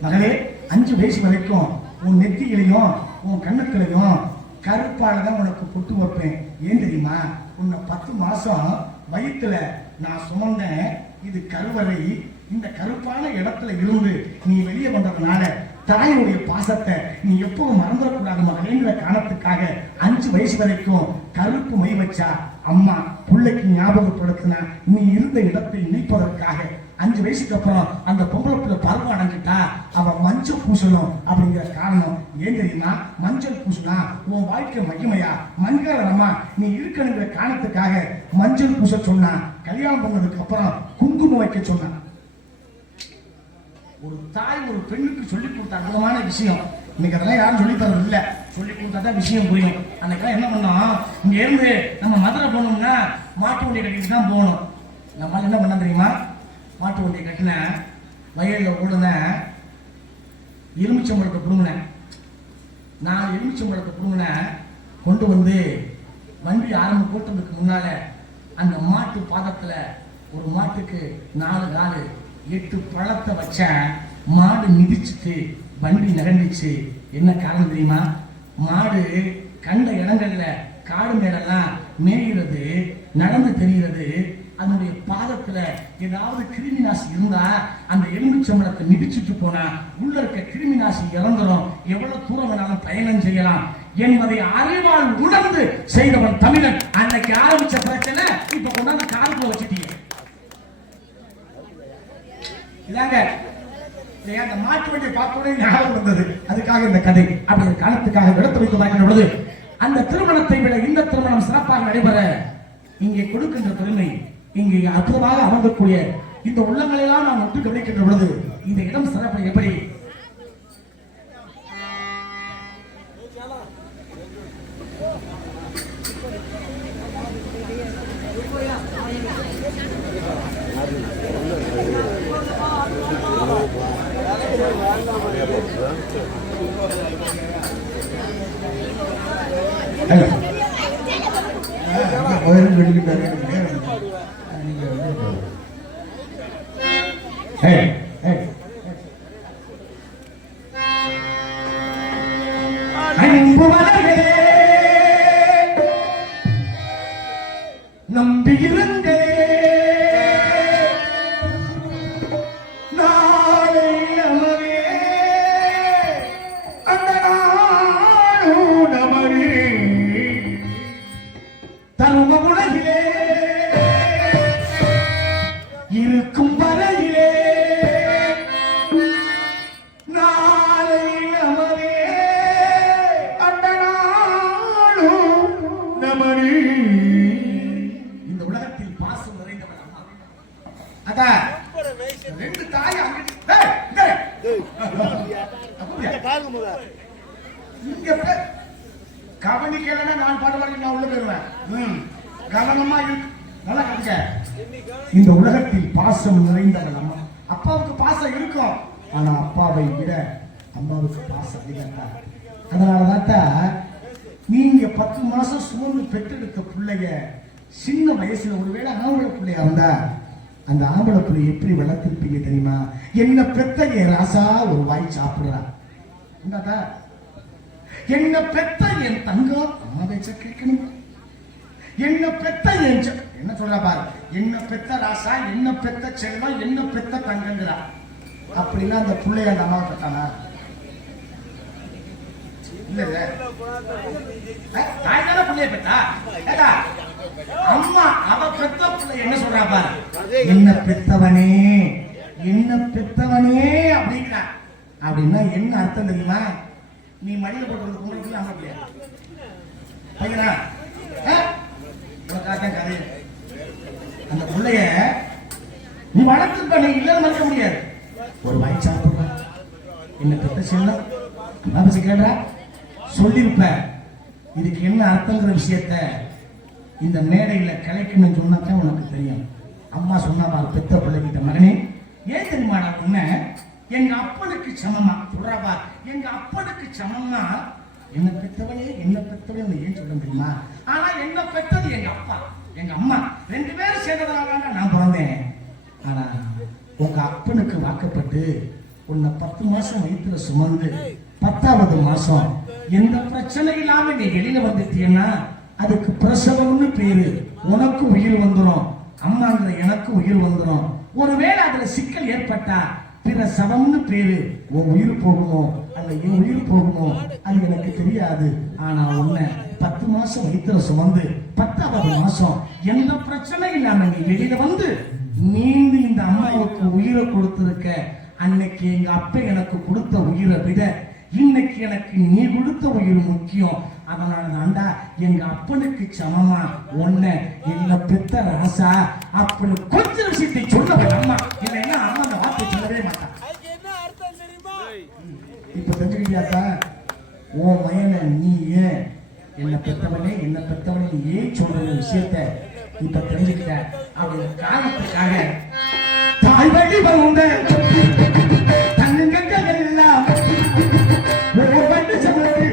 மகளே, 5 வயசு வரைக்கும் உன் நெத்தியிலையும் உன் கண்ணுக்குலையும் கருப்பாலதான் உனக்கு பொட்டு வைப்பேன். ஏன் தெரியுமா? உன்னை 10 மாசம் வயிற்றுல நான் சுமந்தேன். இது கருவறை. இந்த கருப்பான இடத்துல இருந்து நீ வெளியே வந்ததுனால தாயினுடைய பாசத்தை நீ எப்பவும் மறந்துடக்கூடாது மகளேங்கிற காரணத்துக்காக 5 வயசு வரைக்கும் கருப்பு மை வச்சா அம்மா பிள்ளைக்கு ஞாபகப்படுத்தினா நீ இருந்த இடத்தை நீப்பதற்காக. 5 வயசுக்கு அப்புறம் அந்த பொம்பளை பிள்ளை பருவம் அடைஞ்சிட்டா அவ மஞ்சள் பூசணும் அப்படிங்கிற காரணம். ஏன் தெரியுமா? மஞ்சள் பூசினா உன் வாழ்க்கை மகிமையா மங்களமா நீ இருக்கணுங்கிற காரணத்துக்காக மஞ்சள் பூச சொன்னா. கல்யாணம் பண்ணதுக்கு அப்புறம் குங்குமம் வைக்க சொன்னா. ஒரு தாய் ஒரு பெண்ணுக்கு சொல்லி கொடுத்த அற்புதமான விஷயம். இன்னைக்கு அதெல்லாம் யாரும் சொல்லி தரது இல்ல. சொல்லி கொடுத்தாதான் விஷயம் புரியும். அன்னைக்கெல்லாம் என்ன பண்ணோம்? இங்க இருந்து நம்ம மதுரை போனோம்னா மாட்டு வண்டியை கட்டிட்டு தான் போகணும். நம்ம என்ன பண்ண தெரியுமா? மாட்டு வண்டியை கட்டின வயல்ல ஓடுன எலுமிச்சம்பழத்தை புடுங்கினேன். 4 எலுமிச்சம்பழத்தை புடுங்கினேன். கொண்டு வந்து வண்டி ஆரம்ப கூட்டத்துக்கு முன்னால அந்த மாட்டு பாதத்துல ஒரு மாட்டுக்கு 4 காலு 8 பழத்தை வச்ச மாடு மிதிச்சுட்டு வண்டி நகர்ந்துச்சு. என்ன காரணம் தெரியுமா? மாடு கண்ட இடங்கள்ல காடு மேடெல்லாம் மேய்கிறது, நடந்து தெரிகிறது. அதனுடைய பாதத்துல ஏதாவது கிருமி நாசி இருந்தா அந்த எலுமிச்சம்பழத்தை மிதிச்சுட்டு போனா உள்ள இருக்க கிருமி நாசி இறந்துடும். எவ்வளவு தூரம் வேணாலும் பயணம் செய்யலாம் என்பதை அறிவால் உணர்ந்து செய்தவன் தமிழன். அன்னைக்கு ஆரம்பிச்ச பிரச்சனை இப்ப கொண்டாந்து காருக்குள்ள வச்சுட்டீங்க. இதாங்க அந்த மாட்டு வண்டியை பார்த்தோட ஞாபகம் வந்தது. அதுக்காக இந்த கதை அப்படி காலத்துக்காக எடுத்து வைத்து பார்க்கிற பொழுது அந்த திருமணத்தை விட இந்த திருமணம் சிறப்பாக நடைபெற இங்கே கொடுக்கின்ற பெருமை, இங்கே அற்புதமாக அமர்ந்தக்கூடிய இந்த உள்ளங்களெல்லாம் நாம் ஒட்டு கவனிக்கின்ற பொழுது இந்த இடம் சிறப்பு எப்படி கோயிலும் வெடிக்கிட்டாரு. நம்பி இருந்தே நாளை நமரே அந்த நாளும் நமரே தரும உலகிலே இருக்கும் வரையிலே இங்க கவனிக்கலன்னா நான் பாட்டு பாடி நான் உள்ள போயிருவேன். கவனமா இருக்கு. நல்லா கவனிக்க. இந்த உலகத்தில் பாசம் நிறைந்தவன் அம்மா. அப்பாவுக்கு பாசம் இருக்கும், ஆனா அப்பாவை விட அம்மாவுக்கு பாசம் அதிகம் தான். அதனாலதான் நீங்க 10 மாசம் சுமந்து பெற்றெடுத்த பிள்ளைய சின்ன வயசுல ஒருவேளை ஆம்பளை பிள்ளையா இருந்தா அந்த ஆம்பளை பிள்ளை எப்படி வளர்த்திருப்பீங்க தெரியுமா? என்ன பெத்த என் ராசா ஒரு வாய் சாப்பிடுறா, என்ன பெத்த என் தங்கம் அம்மாவை கேட்கணும், என்ன பெத்த என் என்ன சொல்ற பாரு, என்ன பெத்த ராசா, என்ன பெத்த செல்வம், என்ன பெத்த தங்கங்கிறா. அப்படின்னா அந்த பிள்ளைய அந்த அம்மா பெத்தானா? இல்ல தாய்தான பிள்ளைய பெத்தா? அம்மா அவ பெத்த பிள்ளை என்ன சொல்றா பாரு, என்ன பெத்தவனே, என்ன பெத்தவனே அப்படின்னா. அப்படின்னா என்ன அர்த்தம் தெரியுமா? நீ மடியில போட்டு உங்களுக்கு அம்மா பிள்ளையா பையனா? கதை அந்த பிள்ளைய நீ வளர்த்துருப்ப, நீ இல்லன்னு மறக்க முடியாது. ஒரு வாய் சாப்பிடுற என்ன பெத்த செல்லம் அம்மா கேட்றா சொல்லிருப்ப. இதுக்கு என்ன அர்த்தங்கிற விஷயத்த இந்த மேடையில கலைக்கணும்னு சொன்னாதான் உனக்கு தெரியும். அம்மா சொன்னா பெத்த பிள்ளைகிட்ட, மகனே ஏன் தெரியுமாடா உன்ன எங்க அப்பனுக்கு சமமா சொல்றா, எங்க அப்பனுக்கு சமமா என்ன பெத்தவனே, என்ன பெத்தவனே ஏன் சொல்ல முடியுமா? ஆனா என்ன பெத்தது எங்க அப்பா எங்க அம்மா 2 பேரும் சேர்ந்ததுனால நான் பிறந்தேன். ஆனா உங்க அப்பனுக்கு வாக்கப்பட்டு உன்னை 10 மாசம் வயிற்றுல சுமந்து 10வது மாசம் எந்த பிரச்சனை இல்லாம நீ வெளியில வந்துட்டீங்கன்னா அதுக்கு பிரசவம்னு பேரு. உனக்கு உயிர் வந்துடும், அம்மாங்கிற எனக்கு உயிர் வந்துடும். ஒருவேளை அதுல சிக்கல் ஏற்பட்டா பிரசவம்னு பேரு. உன் உயிர் போகுமோ அல்ல என் உயிர் போகுமோ அது எனக்கு தெரியாது. ஆனா உன்னை 10 மாசம் வயிற்றுல சுமந்து 10வது மாசம் எந்த பிரச்சனை இல்லாம நீ வெளியில வந்து நீண்டு இந்த அம்மாவுக்கு உயிரை கொடுத்திருக்க. அன்னைக்கு எங்க அப்பா எனக்கு கொடுத்த உயிரை விட இன்னைக்கு எனக்கு நீ கொடுத்த உயிர் முக்கியம். அதனால தாண்டா எங்க அப்பனுக்கு சமமா உன்னை என்ன பெத்த ராசா அப்படின்னு கொஞ்சம் விஷயத்தை சொல்ல அம்மா இல்லைன்னா அம்மா அந்த வார்த்தை சொல்லவே மாட்டான். இப்ப தெரிஞ்சுக்கிட்டியாக்கா உன் மயனை நீ ஏன் என்ன பெத்தவனே என்ன பெத்தவனே ஏன் சொல்ற விஷயத்த இப்ப தெரிஞ்சுக்கிட்ட அப்படிங்கிற காரணத்துக்காக தாய் வழி வந்த தங்கங்கள் எல்லாம் ஒவ்வொரு சொன்னது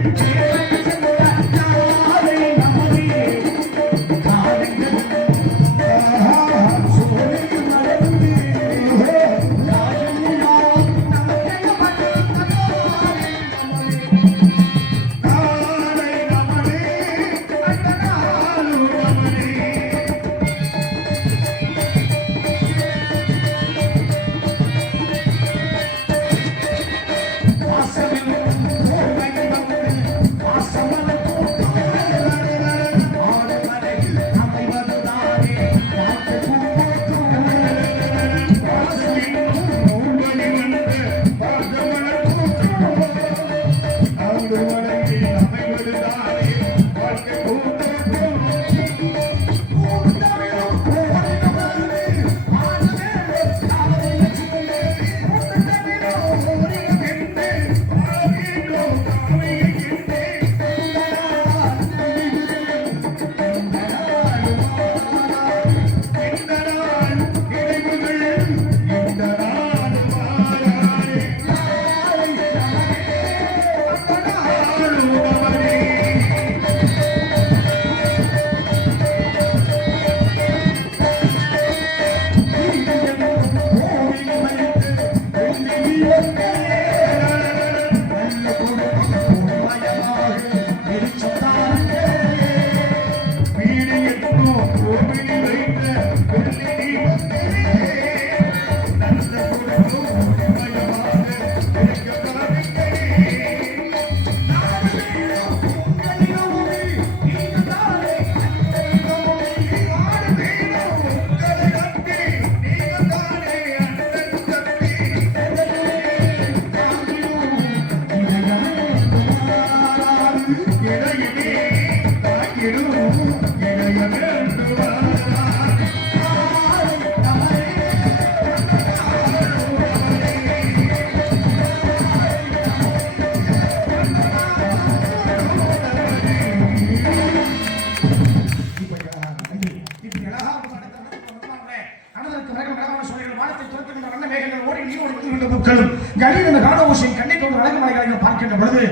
திகழும் கலீன காடோஷின் கண்ணை கொண்டு அழகு மலைகளை பார்க்கின்ற பொழுது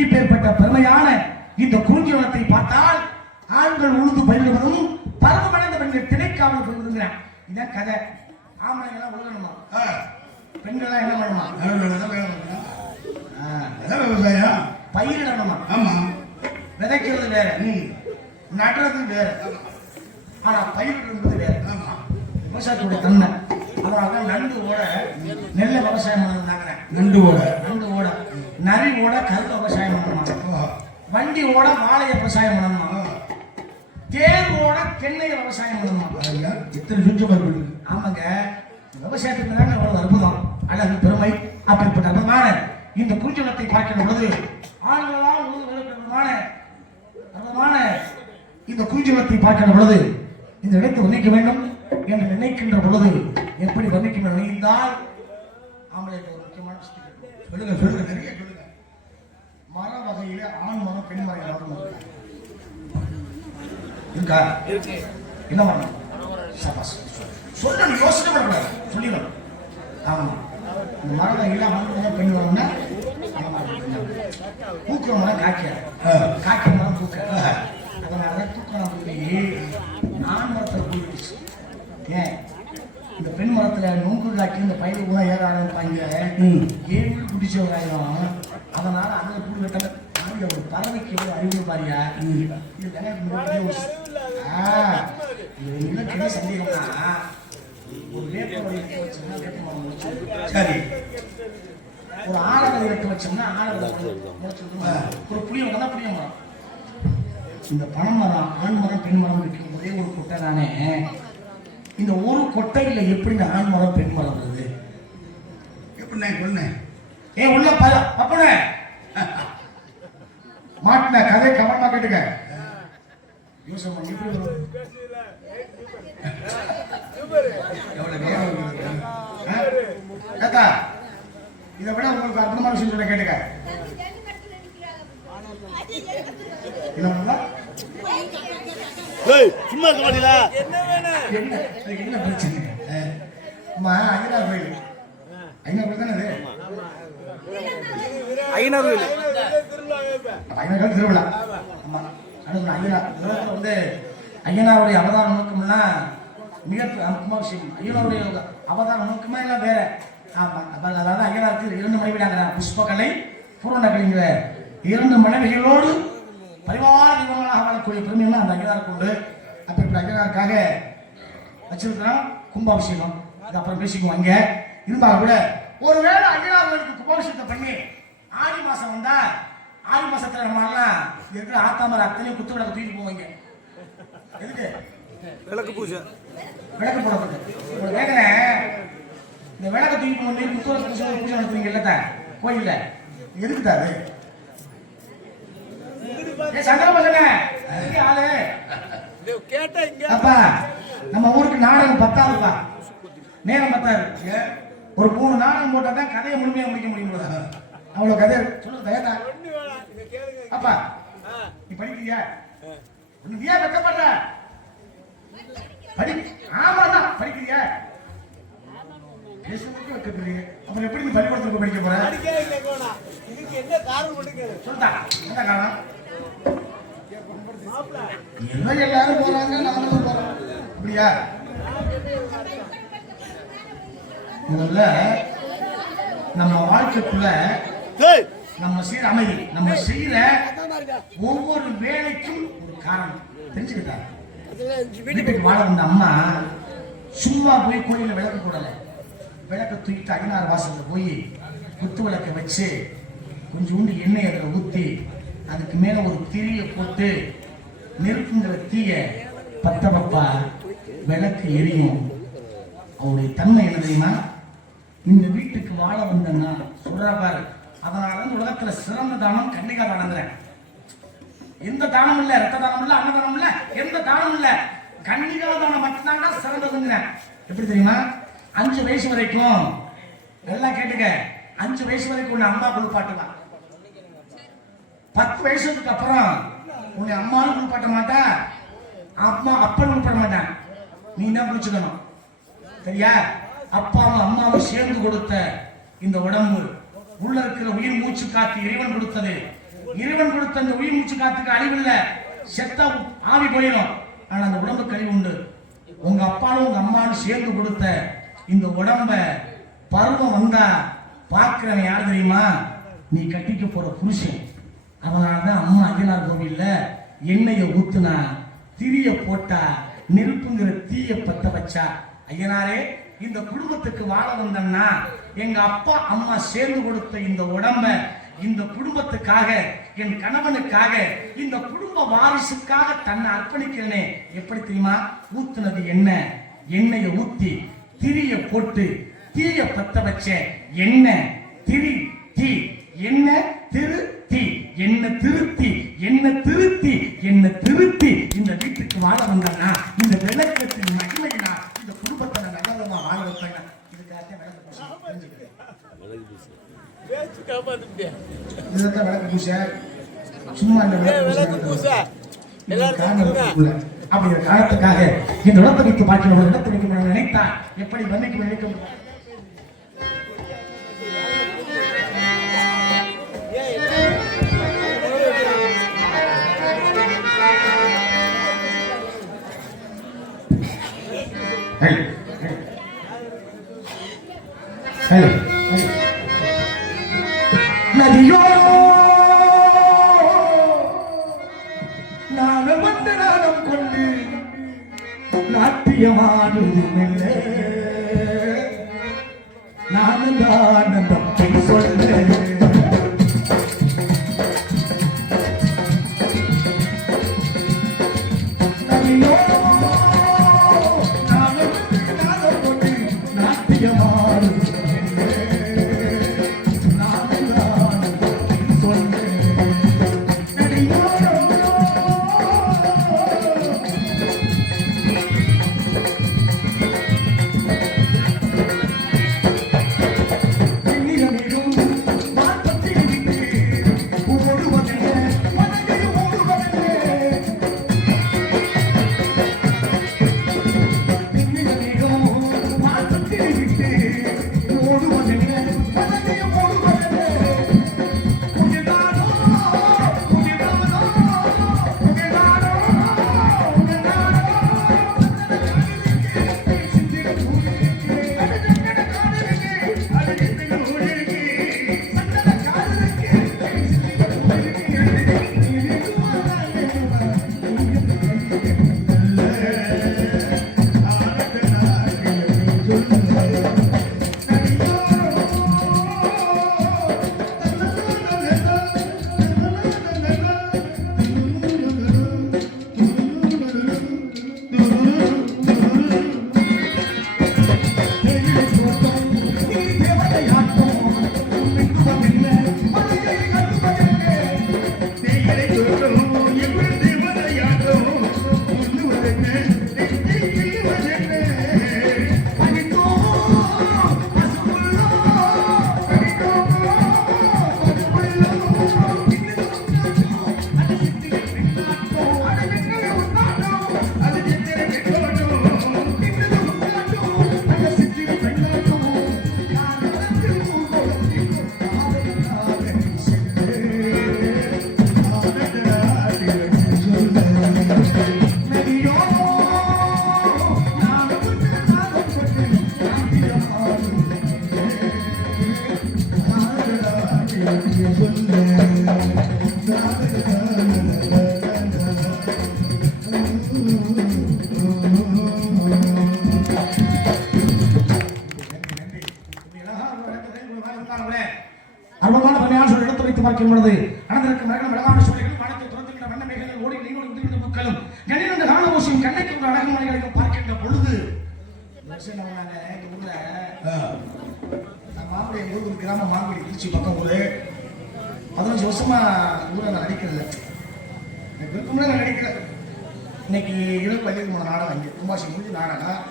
இப்பேற்பட்ட பெருமையான இந்த குறிஞ்சிவனத்தை பார்த்தால் ஆண்கள் உழுது பயிரிடுவதும் பருவமடைந்த பெண்கள் திணைக்காமல் கொள்வதுங்கிறான். இதான் கதை. ஆம்பளைங்க எல்லாம் உழுகணுமா, பெண்கள் எல்லாம் என்ன பண்ணுமா, விவசாயம் பயிரிடணுமா. ஆமா, விதைக்கிறது வேற, நடுறது வேற, ஆனா பயிரிடுறது வேற. விவசாயத்துடைய தன்மை. அதனால நண்டு ஓட நெல்ல விவசாயம் பண்ணாங்க, நண்டு ஓட நரி ஓட கருத விவசாயம் பண்ணணுமா, வண்டி ஓட வாழைய விவசாயம் பண்ணணுமா, தேர் ஓட தென்னை விவசாயம் பண்ணணுமா. இத்தனை சுற்றமா இருக்கு. ஆமாங்க, விவசாயத்துக்கு தாங்க அவ்வளவு அற்புதம், அழகு, பெருமை. அப்படிப்பட்ட அற்புதமான இந்த குறிஞ்சிவனத்தை பார்க்கின்ற பொழுது ஆண்களால் அற்புதமான இந்த குறிஞ்சிவனத்தை பார்க்கின்ற பொழுது இந்த இடத்தை வர்ணிக்க வேண்டும் என்று நினைக்கின்ற பொழுது எப்படி வர்ணிக்க நினைந்தால் ஆம்பளைக்கு ஒரு முக்கியமான சொல்லுங்க நிறைய சொல்லுங்க. மர வகையில ஆண் மரம் பெண் மரம் ஏதாவது இருக்கா? என்ன மரம்? சொல்லணும், யோசனை பண்ணக்கூடாது, சொல்லிடணும். ஆமா, இந்த மர வகையில ஆண் மரம் பெண் மரம்னா பூக்கிற மரம் காய்க்கிற மரம் பூக்க. அதனால தூக்கம் போய் ஆண் மரத்துல போயிடுச்சு. ஏன் இந்த பெண் மரத்துல நோங்கு காக்கி இந்த பயிர் கூட ஏற ஆரம்பிப்பாங்க, ஏழு குடிச்சவராயிரம். அதனால அதுல கூடு வெட்ட ஒரு பறவைக்கு எவ்வளவு அறிவு பாரியா. இது என்ன சந்தேகம்னா, ஒரு வேப்ப வழியை வச்சோம்னா வேப்ப மரம் முடிச்சு, சரி, ஒரு ஆலவரை வெட்ட வச்சோம்னா ஆலவரை முடிச்சிருக்கோம், ஒரு புளிய மரம் புளிய மரம். இந்த பனைமரம் ஆண் மரம் பெண் மரம் இருக்கும் ஒரே ஒரு கொட்டை தானே. இந்த ஒரு கொட்டையில எப்படி இந்த ஆண் மரம் பெண் மரம் வருது? எப்படி சொன்னேன்? உள்ள அப்பனே மாட்டின கதை கவனமா கேட்டுக்க. யோசனை பண்ணி எப்படி வரும்? இதை விட உங்களுக்கு அற்புதமான விஷயம் சொல்ல கேட்டுக்க. சும்மா இருக்க மாட்டீங்களா? என்ன பிரச்சனை? ஐயனார் கோயில், ஐயனார் கோயில் தானே இது? ஐயனார் கோயில் திருவிழா. ஆமா, ஐயனார் வந்து ஐயனாருடைய அவதார நோக்கம்னா மிக முக்கியமான விஷயம். ஐயனாருடைய அவதார நோக்கமா எல்லாம் வேற. ஆமா, அதாவது ஐயனாருக்கு 2 மனைவிடாங்க, புஷ்பகலை பூரணகலைங்கிற 2 மனைவிகளோடு பரிவார தெய்வங்களாக வாழக்கூடிய பெருமையெல்லாம் அந்த ஐயனாருக்கு உண்டு. அப்படி ஐயனாருக்காக வச்சிருக்கிறோம் கும்பாபிஷேகம். அது அப்புறம் பேசிக்குவோம். அங்க இருந்தா கூட ஒருவேளை ஐயனார்களுக்கு கும்பாபிஷேகத்தை பண்ணி ஆடி மாசம் வந்தா, ஆடி மாசத்துல நம்ம எல்லாம் இருக்கிற ஆத்தாமர் அத்தனையும் குத்து விளக்கு தூக்கி போவீங்க. எதுக்கு? விளக்கு பூஜை, விளக்கு போடப்பட்டு கேட்கிறேன். இந்த விளக்கு தூக்கி போய் குத்து விளக்கு பூஜை நடத்துவீங்க இல்ல கோயில்ல, எதுக்கு தாரு? சங்கர பசங்க ஆளு அப்பா, நம்ம ஊருக்கு நாடகம் 10,000 நேரம் 10,000. ஒரு 3 நாடகம் போட்டா தான் கதையை முழுமையா முடிக்க முடியும். அவ்வளவு கதை சொல்லுங்க தயாரா? அப்பா நீ படிக்கிறியா? நீ ஏன் வெக்கப்படுற? ஆமாண்ணா படிக்கிறியா? வெக்கப்படுறீங்க, அப்புறம் எப்படி நீ பள்ளிக்கூடத்துக்கு படிக்க போற? சொல்லுடா, என்ன காரணம்? எல்லாரும் போறாங்க, நானும் போறோம். அப்படியா? முதல்ல நம்ம வாழ்க்கைக்குள்ள நம்ம செய்யற அமைதி, நம்ம செய்யற ஒவ்வொரு வேலைக்கும் ஒரு காரணம் தெரிஞ்சுக்கிட்டா. வீட்டுக்கு வாழ வந்த அம்மா சும்மா போய் கோயில விளக்கு போடல. விளக்க தூக்கிட்டு ஐயனார் வாசல்ல போய் குத்து விளக்க வச்சு கொஞ்சோண்டு எண்ணெய் அதில் ஊற்றி அதுக்கு மேல ஒரு திரிய போட்டு நெருப்புங்கிற தீய பத்த பப்பா விளக்கு எரியும். அவருடைய தன்மை என்ன தெரியுமா? இந்த வீட்டுக்கு வாழ வந்தேன்னா சொல்றாரு. அதனால உலகத்துல சிறந்த தானம் கன்னிகா தானங்கிறேன். எந்த தானம் இல்ல, ரத்த தானம் இல்ல, அன்னதானம் இல்ல, எந்த தானம் இல்ல, கன்னிகா தானம் மட்டும்தான் சிறந்ததுங்கிறேன். எப்படி தெரியுமா? 5 வயசு வரைக்கும் எல்லாம் கேட்டுக்க, 5 வயசு வரைக்கும் உன்னை அம்மா குளிப்பாட்டுவான். 10 வயசுக்கு அப்புறம் உன்னை அம்மாவும் குளிப்பாட்ட மாட்டா, அப்பனும் குளிப்பாட்ட மாட்டான். நீ தான் குளிச்சுக்கணும். சரியா? அப்பாவும் அம்மாவும் சேர்ந்து கொடுத்த இந்த உடம்பு உள்ள இருக்கிற உயிர் மூச்சு காத்து இறைவன் கொடுத்தது. இறைவன் கொடுத்த அந்த உயிர் மூச்சு காத்துக்கு அழிவில்ல, செத்த ஆவி போயிடும். ஆனா அந்த உடம்புக்கு அழிவு உண்டு. உங்க அப்பாவும் உங்க அம்மாவும் சேர்ந்து கொடுத்த இந்த உடம்ப பருவம் வந்தா பார்க்கிறவன் யார் தெரியுமா? நீ கட்டிக்க போற புருஷன். அதனாலதான் அம்மா அய்யனார் கோவில்ல எண்ணெய ஊத்துனா, திரிய போட்டா, நெருப்புங்கிற தீய பத்த வச்சா, ஐயனாரே இந்த குடும்பத்துக்கு வாழ வந்தோம்னா எங்க அப்பா அம்மா சேர்ந்து கொடுத்த இந்த உடம்ப இந்த குடும்பத்துக்காக, என் கணவனுக்காக, இந்த குடும்ப வாரிசுக்காக தன்னை அர்ப்பணிக்கிறேனே. எப்படி தெரியுமா? ஊத்துனது எண்ணெய், எண்ணெயை ஊத்தி திரிய போட்டு தீய பத்த வச்ச எண்ணெய், திரி, தீ, எண்ணெய், திரு, தீ, என்ன திருத்தி, என்ன திருத்தி, என்ன திருத்தி இந்த வீட்டுக்கு வாழ வந்தா இந்த விளக்கத்தின் மகிமையினா இந்த குடும்பத்தை நல்லதமா வாழ வைப்பாங்க. இதுக்காக விளக்கு பூசை சும்மா அப்படிங்கிற காலத்துக்காக இந்த இடத்தை வைத்து பார்க்கிற ஒரு இடத்தை வைக்க நினைத்தா எப்படி வன்னைக்கு நினைக்க முடியும்? நதியோ நானும் வந்து நானும் கொண்டு நாட்டியமானது மெல்ல, நானும் ஆனந்தம் சொல்ல. நதியோ நானும் வந்து நானும் கொண்டு நாட்டியமானது அற்புதமான பணியாளர் சொல்லி இடத்தை வைத்து பார்க்கும் பொழுது நடந்திருக்கும் மரங்கள் அழகான சூழல்கள் வானத்தை துறந்துகின்ற வண்ண மேகங்கள் ஓடி நீங்களும் உதிர்ந்த பூக்களும் கண்ணிருந்த காலமோசியும் கண்ணைக்கு ஒரு அழகு மலைகளையும் பார்க்கின்ற பொழுது மாங்குடி எங்க ஊர் கிராம மாங்குடி திருச்சி பக்கம் ஊரு 15 வருஷமா ஊரை நான் நடிக்கிறது எனக்கு விருப்பம்னா நான் நடிக்கிறேன். இன்னைக்கு இரவு பள்ளிக்கு போன நாடகம் அங்கே கும்பாசி முடிஞ்சு நாடகம்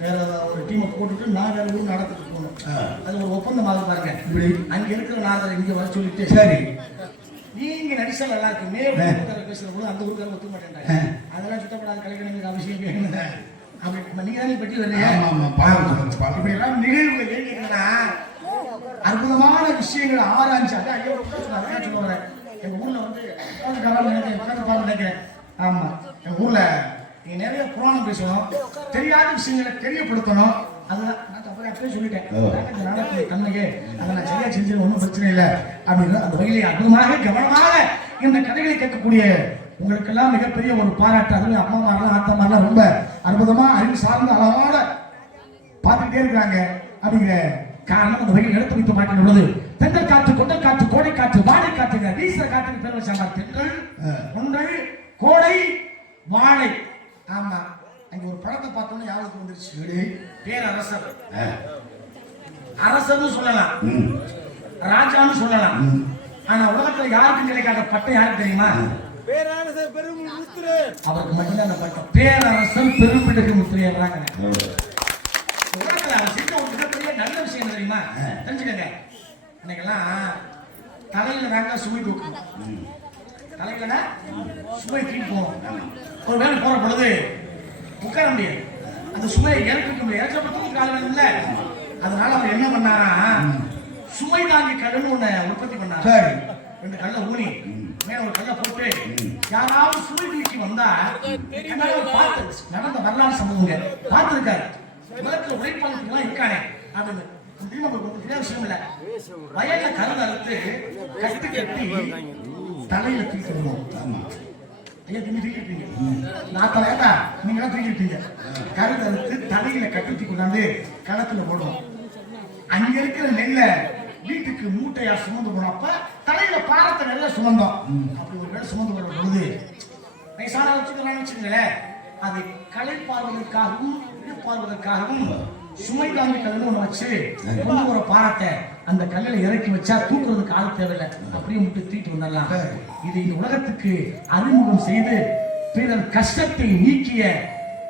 வேற ஒரு டீமை போட்டுட்டு நான் வேற ஊர் நடத்துட்டு போகணும். அது ஒரு ஒப்பந்தமாக பாருங்க. இப்படி அங்க இருக்கிற நாடகம் இங்க வர சொல்லிட்டு சரி நீங்க நடிச்சா நல்லா இருக்கு மேலும் பேசுற போது அந்த ஊருக்கார ஒத்துக்க மாட்டேன்டாங்க. அதெல்லாம் சுத்தப்படாத கலைஞர்களுக்கு அவசியம் வேணும். அப்படி நீங்க தானே பற்றி வரீங்க. இப்படி எல்லாம் நிகழ்வுகள் ஏன்னா அற்புதமான விஷயங்களை ஆராய்ச்சி அதான் ஐயோ சொல்லுவாங்க. எங்க ஊர்ல வந்து நினைக்கிறேன். ஆமா, எங்க ஊர்ல நீங்க நிறைய புராணம் பேசணும், தெரியாத விஷயங்களை தெரியப்படுத்தணும். அதுதான் நான் அப்புறம் அப்படியே சொல்லிட்டேன். தன்மையே அதை நான் சரியா செஞ்சது ஒன்றும் பிரச்சனை இல்லை அப்படின்னு அந்த வகையிலே அற்புதமாக கவனமாக இந்த கதைகளை கேட்கக்கூடிய உங்களுக்கெல்லாம் மிகப்பெரிய ஒரு பாராட்டு. அதுவும் அம்மா மாதிரிலாம் ஆத்த மாதிரிலாம் ரொம்ப அற்புதமா அறிவு சார்ந்த அளவோட பார்த்துக்கிட்டே இருக்கிறாங்க. அப்படிங்கிற காரணம் அந்த வகையில் எடுத்து வைத்து மாற்றி உள்ளது. தென்றல் காற்று, கொண்டல் காற்று, கோடை காற்று, வாடை காற்றுங்க வீசுற காற்றுக்கு பேர் வச்சாங்க. தென்றல், கொண்டல், கோடை, வாழை. ஆமா, அங்க ஒரு படத்தை பார்த்தோம்னா யாருக்கு வந்துருச்சு, பேரரசர். அரசர்னு சொல்லலாம், ராஜான்னு சொல்லலாம். ஆனா உலகத்துல யாருக்கும் கிடைக்காத பட்டம் யாருக்கு தெரியுமா? பேரரசர் பெருமிடுகு. அவருக்கு மட்டும்தான் அந்த பட்டம். பேரரசர் பெருமிடுகு முத்திரையறாங்க. உலகத்துல அவர் செஞ்ச ஒரு மிகப்பெரிய நல்ல விஷயம் தெரியுமா? தெரிஞ்சுக்கங்க. இன்னைக்கெல்லாம் தலையில நாங்க சுமை தூக்கணும், தலையில சுமை தூக்குவோம். ஒரு வேலை போற பொழுது உட்கார முடியாது, அந்த சுமையை இறக்க முடியாது, இறக்கப்பட்டு கால வேணும் இல்ல. அதனால அவர் என்ன பண்ணாரா, சுமை தாங்கி கல்லுன்னு ஒண்ணு உற்பத்தி பண்ணாரு. ரெண்டு கல்லை ஊனி மேல ஒரு கல்லை போட்டு யாராவது சுமை தூக்கி வந்தா பார்த்து நடந்த வரலாறு சம்பவங்க பார்த்துருக்காரு. உலகத்துல உழைப்பாளர்கள்லாம் இருக்கானே அப்படின்னு விஷயம் இல்ல. வயல்ல கருது அறுத்து கட்டு கட்டி தலையில தூக்கிடுவோம். ஐயா நீங்க தூக்கிட்டீங்க, நான் தலையா நீங்க எல்லாம் தூக்கிட்டீங்க. கருது அறுத்து தலையில கட்டி கொண்டாந்து களத்துல போடுவோம். அங்க இருக்கிற நெல்ல வீட்டுக்கு மூட்டையா சுமந்து போனோம். அப்ப தலையில பாரத்தை நெல்ல சுமந்தோம். அப்படி ஒரு வேலை சுமந்து போற பொழுது நைசான வச்சுங்களேன், அதை களைப்பார்வதற்காகவும் இழுப்பார்வதற்காகவும் சுமை தாங்கி கல்லுன்னு ஒண்ணு வச்சு கொண்டு ஒரு பாரத்தை அந்த கல்லில இறக்கி வச்சா தூக்குறதுக்கு ஆள் தேவையில்லை, அப்படியே விட்டு தூக்கிட்டு வந்துடலாம். இது இந்த உலகத்துக்கு அறிமுகம் செய்து பிறர் கஷ்டத்தை நீக்கிய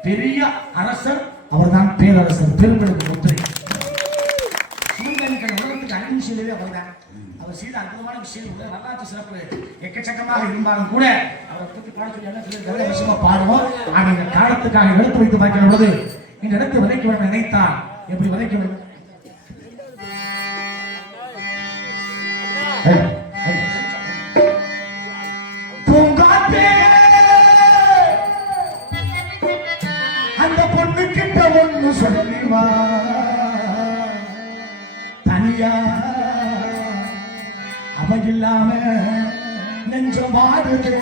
பெரிய அரசர் அவர்தான் பேரரசர் பெருமிடுகு முத்திரை. சுமை தாங்கி கல் உலகத்துக்கு அறிமுகம் செய்ததே அவர்தான். அவர் செய்த அற்புதமான விஷயம் வரலாற்று சிறப்பு எக்கச்சக்கமாக இருந்தாலும் கூட அவரை பற்றி பாட சொல்லி விஷயமா பாடுவோம். ஆனால் இந்த காலத்துக்காக எடுத்து வைத்து பார்க்கிற பொழுது இந்த இடத்தை விதைக்க வேண்டும் நினைத்தால் எப்படி விதைக்க வேண்டும்? அந்த பொண்ணு கிட்ட ஒண்ணு சொல்லிவா, தனியா அவ இல்லாம நெஞ்சம் வாடுது.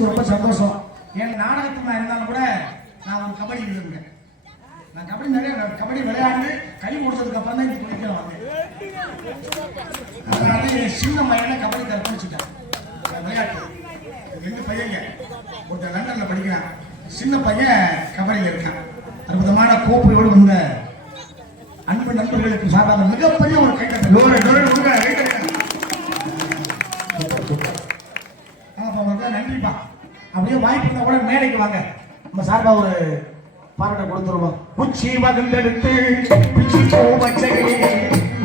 சந்திச்சது ரொம்ப சந்தோஷம். என் நாடகத்தில் நான் இருந்தாலும் கூட நான் ஒரு கபடி இருந்தேன். நான் கபடி விளையாண்டு கை முடிச்சதுக்கு அப்புறம் தான் இந்த குளிக்க வந்தேன். அதனால என் சின்ன பையனை கபடி கற்பழிச்சுட்டேன். விளையாட்டு 2 பையங்க, ஒருத்தர் லண்டன்ல படிக்கிறான், சின்ன பையன் கபடியில் இருக்கான். அற்புதமான கோப்பையோடு வந்த அன்பு நண்பர்களுக்கு சார்பாக மிகப்பெரிய ஒரு கைத்தட்டல். நன்றிப்பா. அப்படியே வாய்ப்பு இருந்தா கூட மேடைக்கு வாங்க, நம்ம சார்பா ஒரு பாராட்ட கொடுத்துருவோம். உச்சி வகுந்தெடுத்து பிச்சி போ வச்சகே,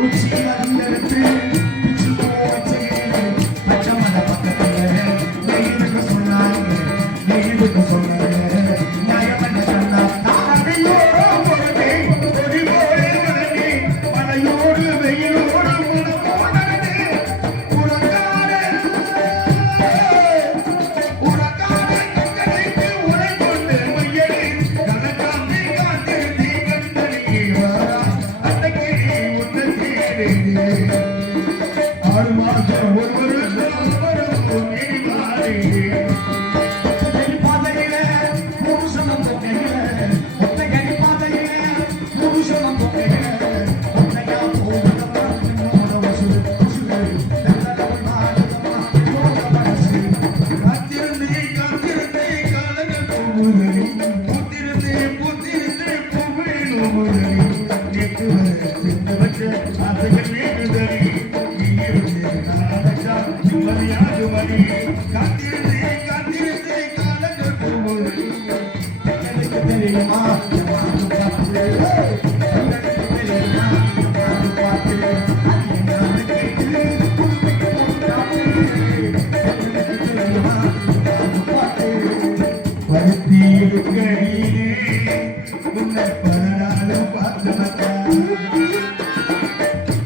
உச்சி வகுந்தெடுத்து பிச்சி போ வச்சகே, பச்சமல பக்கத்துல நெய்துக்கு சொன்னாங்க, நெய்துக்கு சொன்னாங்க, நியாயமல்ல சொன்னா தாரையோ பொருளே, பொடி போலே மனமே, மலையோடு வெயிலோடு மனமோடனே, உறங்காதே உறங்காதே கண்களைக்கு உரை கொண்டு மையடி, கனகாந்தி காத்திருந்தி கண்மணியே வாரா, அன்னைக்கு உன்னை தேடினே, 6 மாதம் ஒரு வருஷம் வரும் நீ மாறி.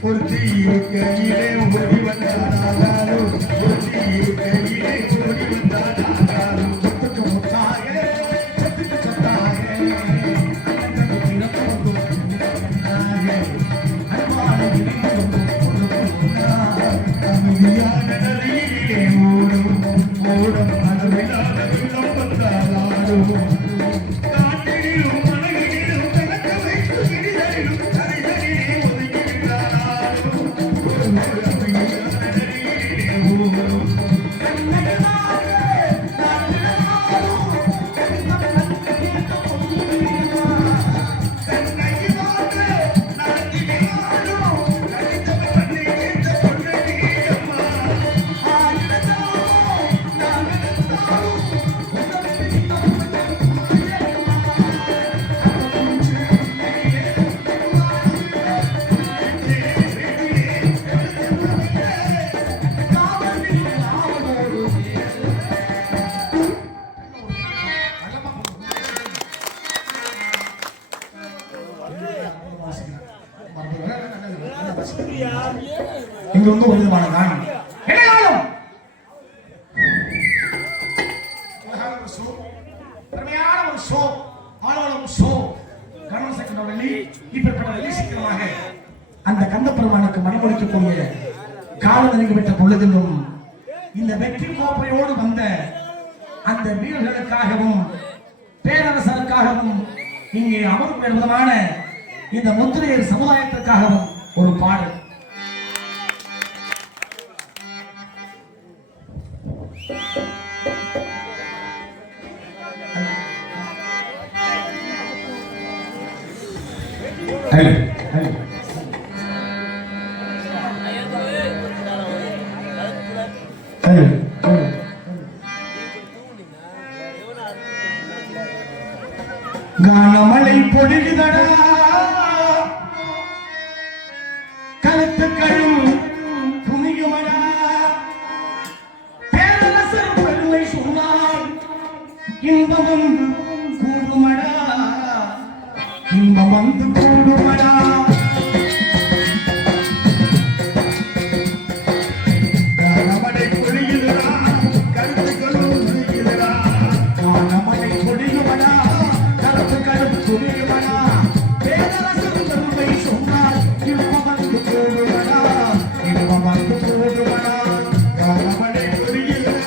ஒரு தீரு கையிலே ஓடி வந்தாலும், ஒரு தீரு கையிலே ஓடி வந்தாலும், சொத்துக்கு முத்தாயே, சொத்துக்கு சொத்தாயே, அமைதியான நதியிலே ஓடும் ஓடும் அளவிலான வெள்ளம் வந்தாலும், காட்டிலும் மலையிலும் கலக்க வைத்து இடிதலிலும் கரைகளிலே ஒதுங்கிவிட்டாலும், அமைதியான நதியிலே ஓடும் இங்க வந்து ஒரு விதமான காரணம் இடைக்காலம் அருமையான ஒரு ஷோ, ஆளவளம் ஷோ, கணவன் வெள்ளி. இப்படிப்பட்ட வெள்ளி சீக்கிரமாக அந்த கந்தப்பெருமானுக்கு மணிமொழிக்கக்கூடிய காலம் நெருங்கிவிட்ட பொழுதிலும் இந்த வெற்றி கோப்பையோடு வந்த அந்த வீரர்களுக்காகவும் பேரரசருக்காகவும் இங்கே அமரும் விதமான இந்த முத்திரையர் சமுதாயத்திற்காகவும் ஒரு பாடல். கானமழை பொழியுதடா, கருத்துக்களும் துணியுமடா, பேரரசர் பெருமை சொன்னால் இன்பமும் கூடுமடா, இன்பம் வந்து கூடுமடா. கானமழை பொழியுதடா, கருத்துக்களும் துணியுதடா, கானமழை பொழியுமடா, கருத்துக்களும் துணியுமடா, பேரரசர் பெருமை சொன்னால் இன்பம் வந்து கூடுமடா, இன்பம் வந்து கூடுமடா. கானமழை பொழியுதடா,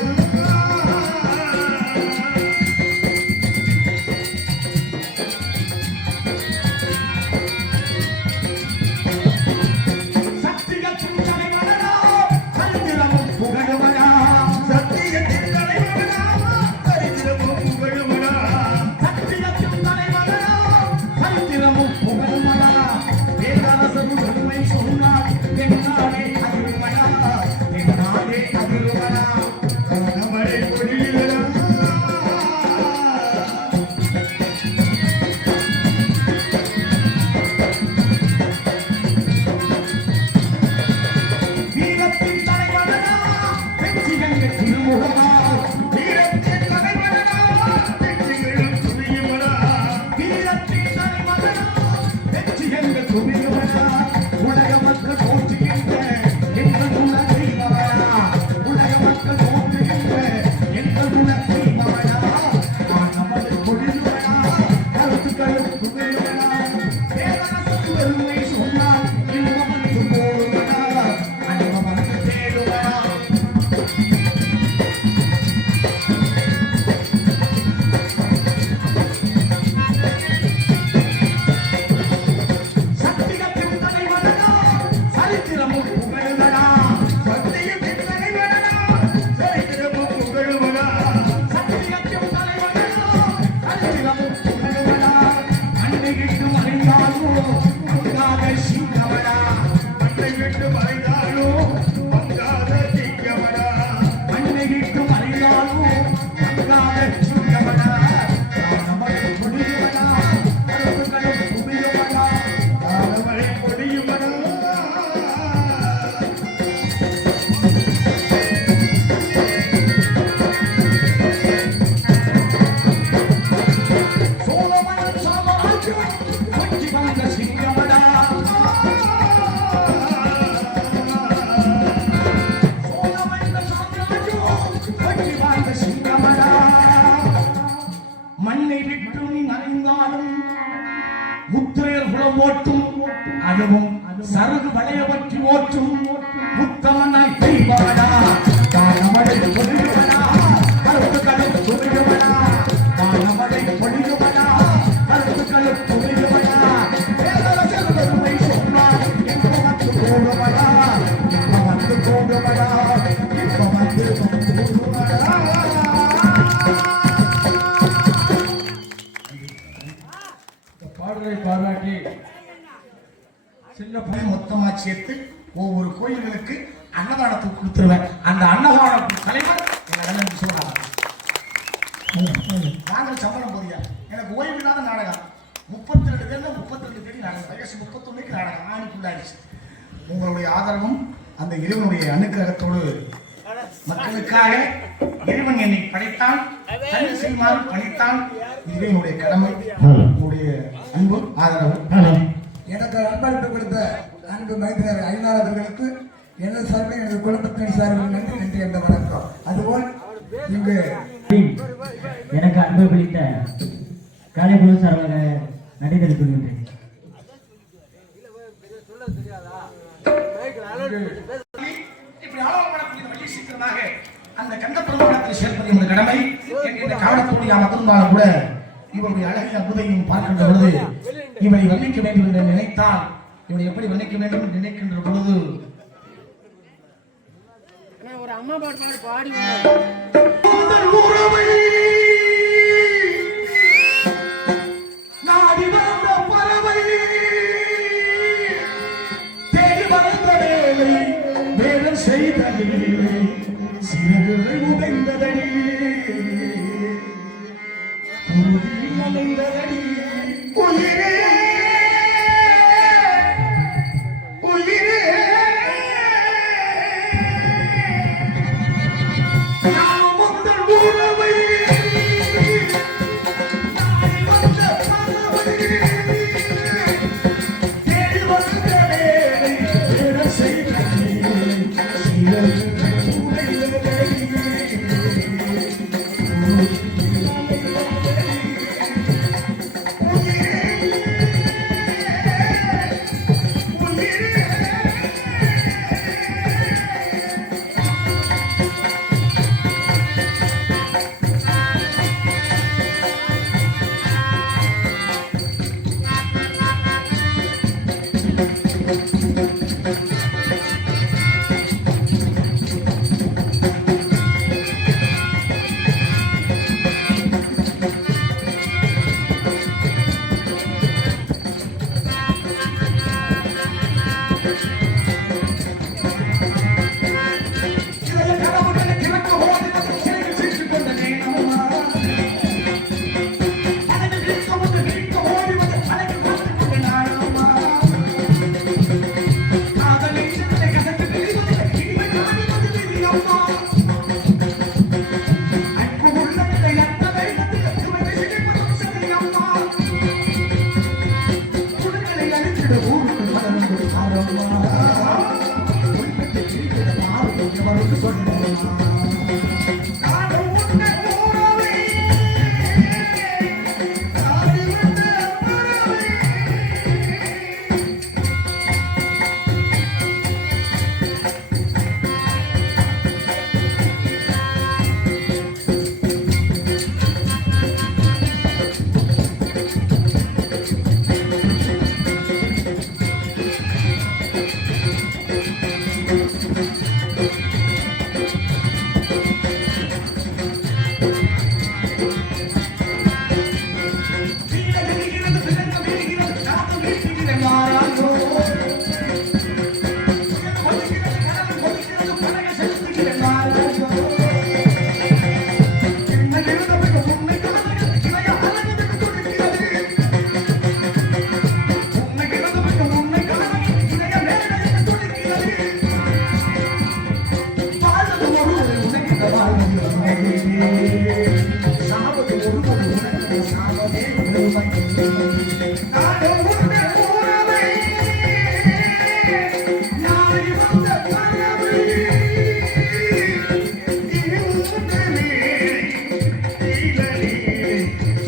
மண்ணை விட்டும் மறைந்தாலும் முத்திரையர் குலம் ஓட்டும் அதுவும் சருகு வளைய பற்றி ஓட்டும் முத்தமனாய் தெய்வாடா தானமடை பொழியுமடா கருத்து கலப்பு துணியுமடா தானமடை பொழியுமடா கருத்து கலப்பு துணியுமடா வேதல செல்வருமை சொன்னார் இப்ப வந்து போடுமடா இப்ப வந்து போடுமடா இப்ப வந்து போடுமடா. பாடலை பாராட்டி சின்ன போய் மொத்தமா சேர்த்து ஒவ்வொரு கோயில்களுக்கு அன்னதானத்துக்கு கொடுத்துருவேன். அந்த அன்னதான தலைவர் என்ன சொல்றாங்க, நாங்கள் சம்பளம் போதியா எனக்கு ஓய்வு இல்லாத நாடகம் 32 பேர்ல 32 தேதி நாடகம் வயசு 31க்கு நாடகம் ஆணிக்குள்ளாயிடுச்சு. உங்களுடைய ஆதரவும் அந்த இறைவனுடைய அனுக்கிரகத்தோடு மக்களுக்காக இறைவன் என்னை படைத்தான், தனி செய்யுமாறு படைத்தான். இதுவே என்னுடைய கடமை, உங்களுடைய அன்பு ஆதரவு. எனக்கு அன்பளிப்பு கொடுத்த அன்பு மைத்திரர் ஐநாள் அவர்களுக்கு எனது சார்பில் எனது குடும்பத்தின் சார்பில் நன்றி நன்றி என்ற வணக்கம். அதுபோல் இங்கு எனக்கு அன்பு பிடித்த காலைக்குழு சார்பாக நன்றி தெரிவித்துள்ளேன். இப்படி ஆவணப்படக்கூடிய வழி சீக்கிரமாக அந்த கண்டபெருமானத்தை சேர்ப்பது என்ற கடமை. இந்த காவலத்தோடு அமர்ந்தாலும் கூட இவருடைய அழகிய அற்புதையும் பார்க்கின்ற பொழுது இவனை வர்ணிக்க வேண்டும் என்று நினைத்தால் இவனை எப்படி வர்ணிக்க வேண்டும் என்று நினைக்கின்ற பொழுது ஒரு அம்மா பாட்டு பாடி முதல் உறவை நாடி வந்த பறவை தேடி வந்த வேலை வேதம் செய்த வேலை சிறகுகள் உடைந்ததடி உறுதியில் அலைந்ததடி உயிரே உயிரே நாம் முதல் உறவை நாடி வந்த பறவை தேடி வந்த வேலை வேதம் செய்த வேலை சிறகுகள் உடைந்ததடி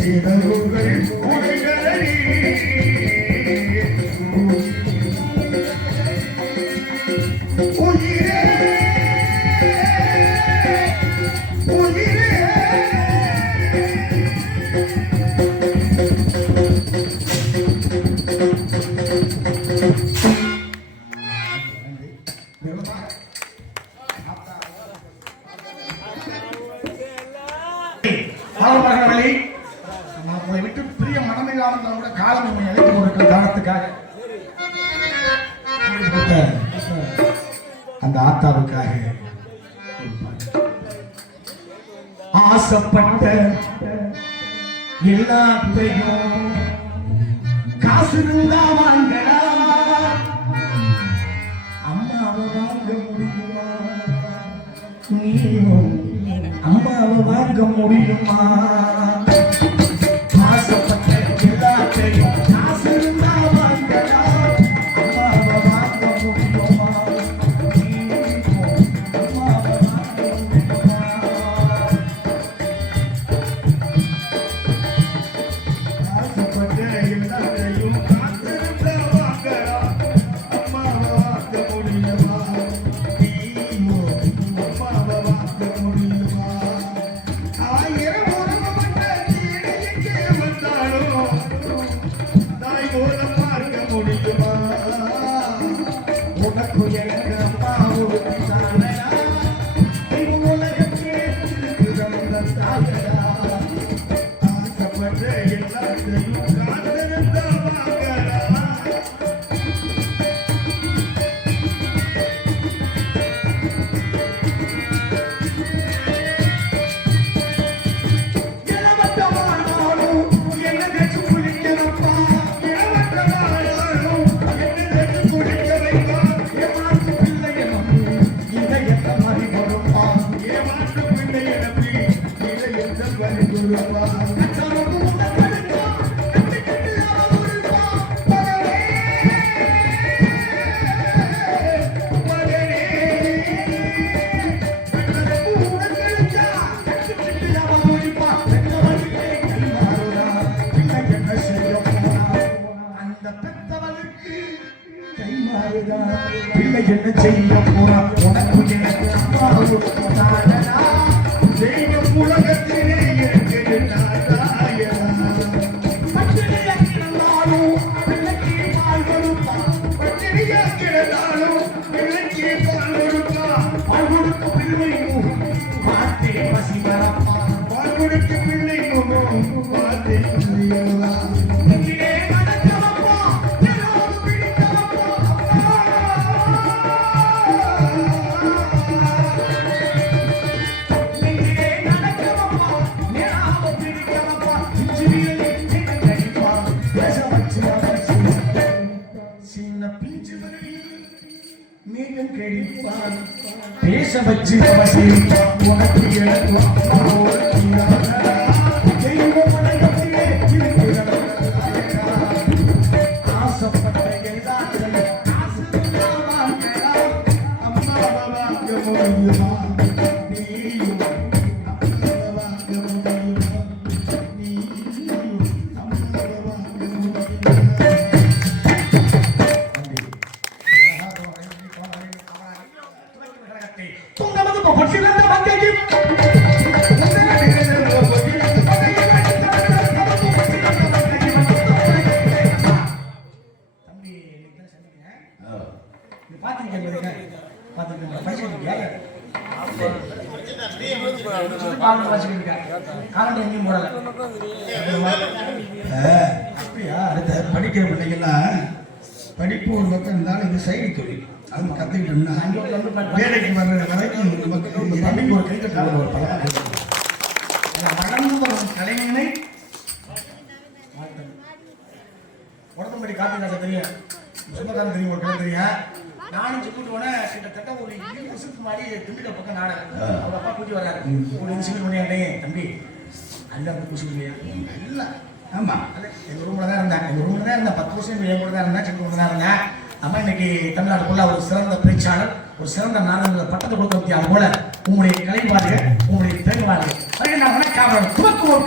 சிதறுகள் உடைகளடி உயிரே உயிரே பாவமகனவழி, நான் உங்களை விட்டு பிரிய மனமில்லாமல் கூட காலம் உண்மை அழைத்து கொண்டிருக்கிற காரணத்துக்காக அந்த ஆத்தாவுக்காக ஒரு பாட்டு. ஆசைப்பட்ட எல்லாத்தையும் காசு இருந்தா வாங்கடா, அம்மாவை வாங்க முடியுமா? நீயும் அம்மாவை வாங்க முடியுமா? ஆசைப்பட்ட எல்லாத்தையும் காசு இருந்தா வாங்கடா, அம்மாவை வாங்க முடியுமா? நீயும் அம்மாவை வாங்க முடியுமா? ஆசைப்பட்ட எல்லாத்தையும் காசு இருந்தா வாங்கடா, அம்மாவை வாங்க முடியுமா? நீயும் அம்மாவை வாங்க முடியுமா? ஆயிரம் உறவுப்பட்ட வீடு எங்கே வந்தாலும் தாய் போல பார்க்க முடியுமா? உனக்கு எனக்கு அம்மா ஒருத்தி தானடா, உலகத்திலே இருக்கிற தாயடா. ஆசைப்பட்ட எல்லாத்தையும் காத்திருந்தா வாங்கடா. இளவட்டமானாலும் என்ன தேச்சு குளிக்கிறப்பா, இளவட்டமானாலும் என்ன தேச்சு குளிக்க வைப்பா. ஏமாற்று பிள்ளையை நம்பி இதயத்தை மாறி கொடுப்பா, ஏமாற்று பிள்ளையை நம்பி இதயத்தை மாறி கொடுப்பா. கச்சவனுக்கு முதல் கடுப்பா, கட்டிக்கிட்டு அவன் கொடுப்பா. மகனே, மகனே, கட்டளை உனக்கு கிடைச்சா, கட்டிக்கிட்டு அவன் முடிப்பா. பெற்றவனுக்கே கைமாறுதா, பிள்ளை என்ன செய்ய போனா? அந்த பெற்றவனுக்கு கைமாறுதா, பிள்ளை என்ன செய்ய போறா? உனக்கு எனக்கு அம்மா தானடா, தெய்வம் உலகத்திலே இருக்குது தாயடா. பட்டினியா கிடந்தாலும் பிள்ளைக்கு பால் கொடுப்பா, பட்டினியா கிடந்தாலும் பிள்ளைக்கு பால் கொடுப்பா. பால் கொடுக்க பிள்ளை முகம் பார்த்தே பசி வரப்பா, பால் கொடுக்க பிள்ளை முகம் பார்த்தே பசி வரப்பா. நெஞ்சிலே நடக்கவப்பா, எல்லோரும் பிடிக்கவப்பா. நெஞ்சிலே நடக்கவப்பா, நேராக பிடிக்கவப்பா. நெஞ்சிலே நினைக்கடிப்பா, பேச வச்சு அவன் சின்ன பீச்சு மேகம் கழிப்பான், பேச வச்சு அவசியம் உனக்கு எனக்கு அம்மா ஒருத்தி தானடா. தெய்வம் உலகத்திலே இருக்கிறதா. ஆசைப்பட்ட எல்லாத்தையும் காசு இருந்தா வாங்கடா, அம்மாவை வாங்க முடியுமா? நீயும் அம்மாவை வாங்க முடியுமா? நீயும் அம்மாவை வாங்க முடியுமா? தூங்கமது பட்சிலந்த மங்கையும் தம்பி அப்படியா? அடுத்த படிக்கிற பிள்ளைங்கெல்லாம் படிப்பு ஒரு பக்கம் இருந்தாலும் இது சைடு தொழில் அது கத்துக்கிட்டோம்னா வேலைக்கு வர்ற வரைக்கும் நமக்கு தம்பிக்கு ஒரு கைத்தட்டாளர் ஒரு பழக்கம் வளர்ந்து வரும் கலைஞனை உடம்படி காத்திருந்தா தெரியும், சொந்தக்காரன் தெரியும், ஒரு கிளை தெரியும். நானும் சொல்லிட்டு போனேன், கிட்டத்தட்ட ஒரு 20 வருஷத்துக்கு முன்னாடி திண்டுக்கல் பக்கம் நாடகம் அவங்க அப்பா கூட்டி வர்றாரு. ஒரு இன்சிபிள் பண்ணியாண்டே தம்பி அல்ல அந்த குசி இல்லையா இல்லை. ஆமா, எங்கள் ரூமில் தான் இருந்தேன், 10 வருஷம் என் கூட தான் இருந்தேன், சின்ன கூட தான் இருந்தேன். அம்மா இன்னைக்கு தமிழ்நாட்டுக்குள்ள ஒரு சிறந்த பேச்சாளர், ஒரு சிறந்த நாடகங்களை பட்டத்தை கொடுக்க முடியாது போல உங்களுடைய கலைவாதிகள், உங்களுடைய திறமைவாதிகள் நான் வணக்கம் துவக்குவோம்.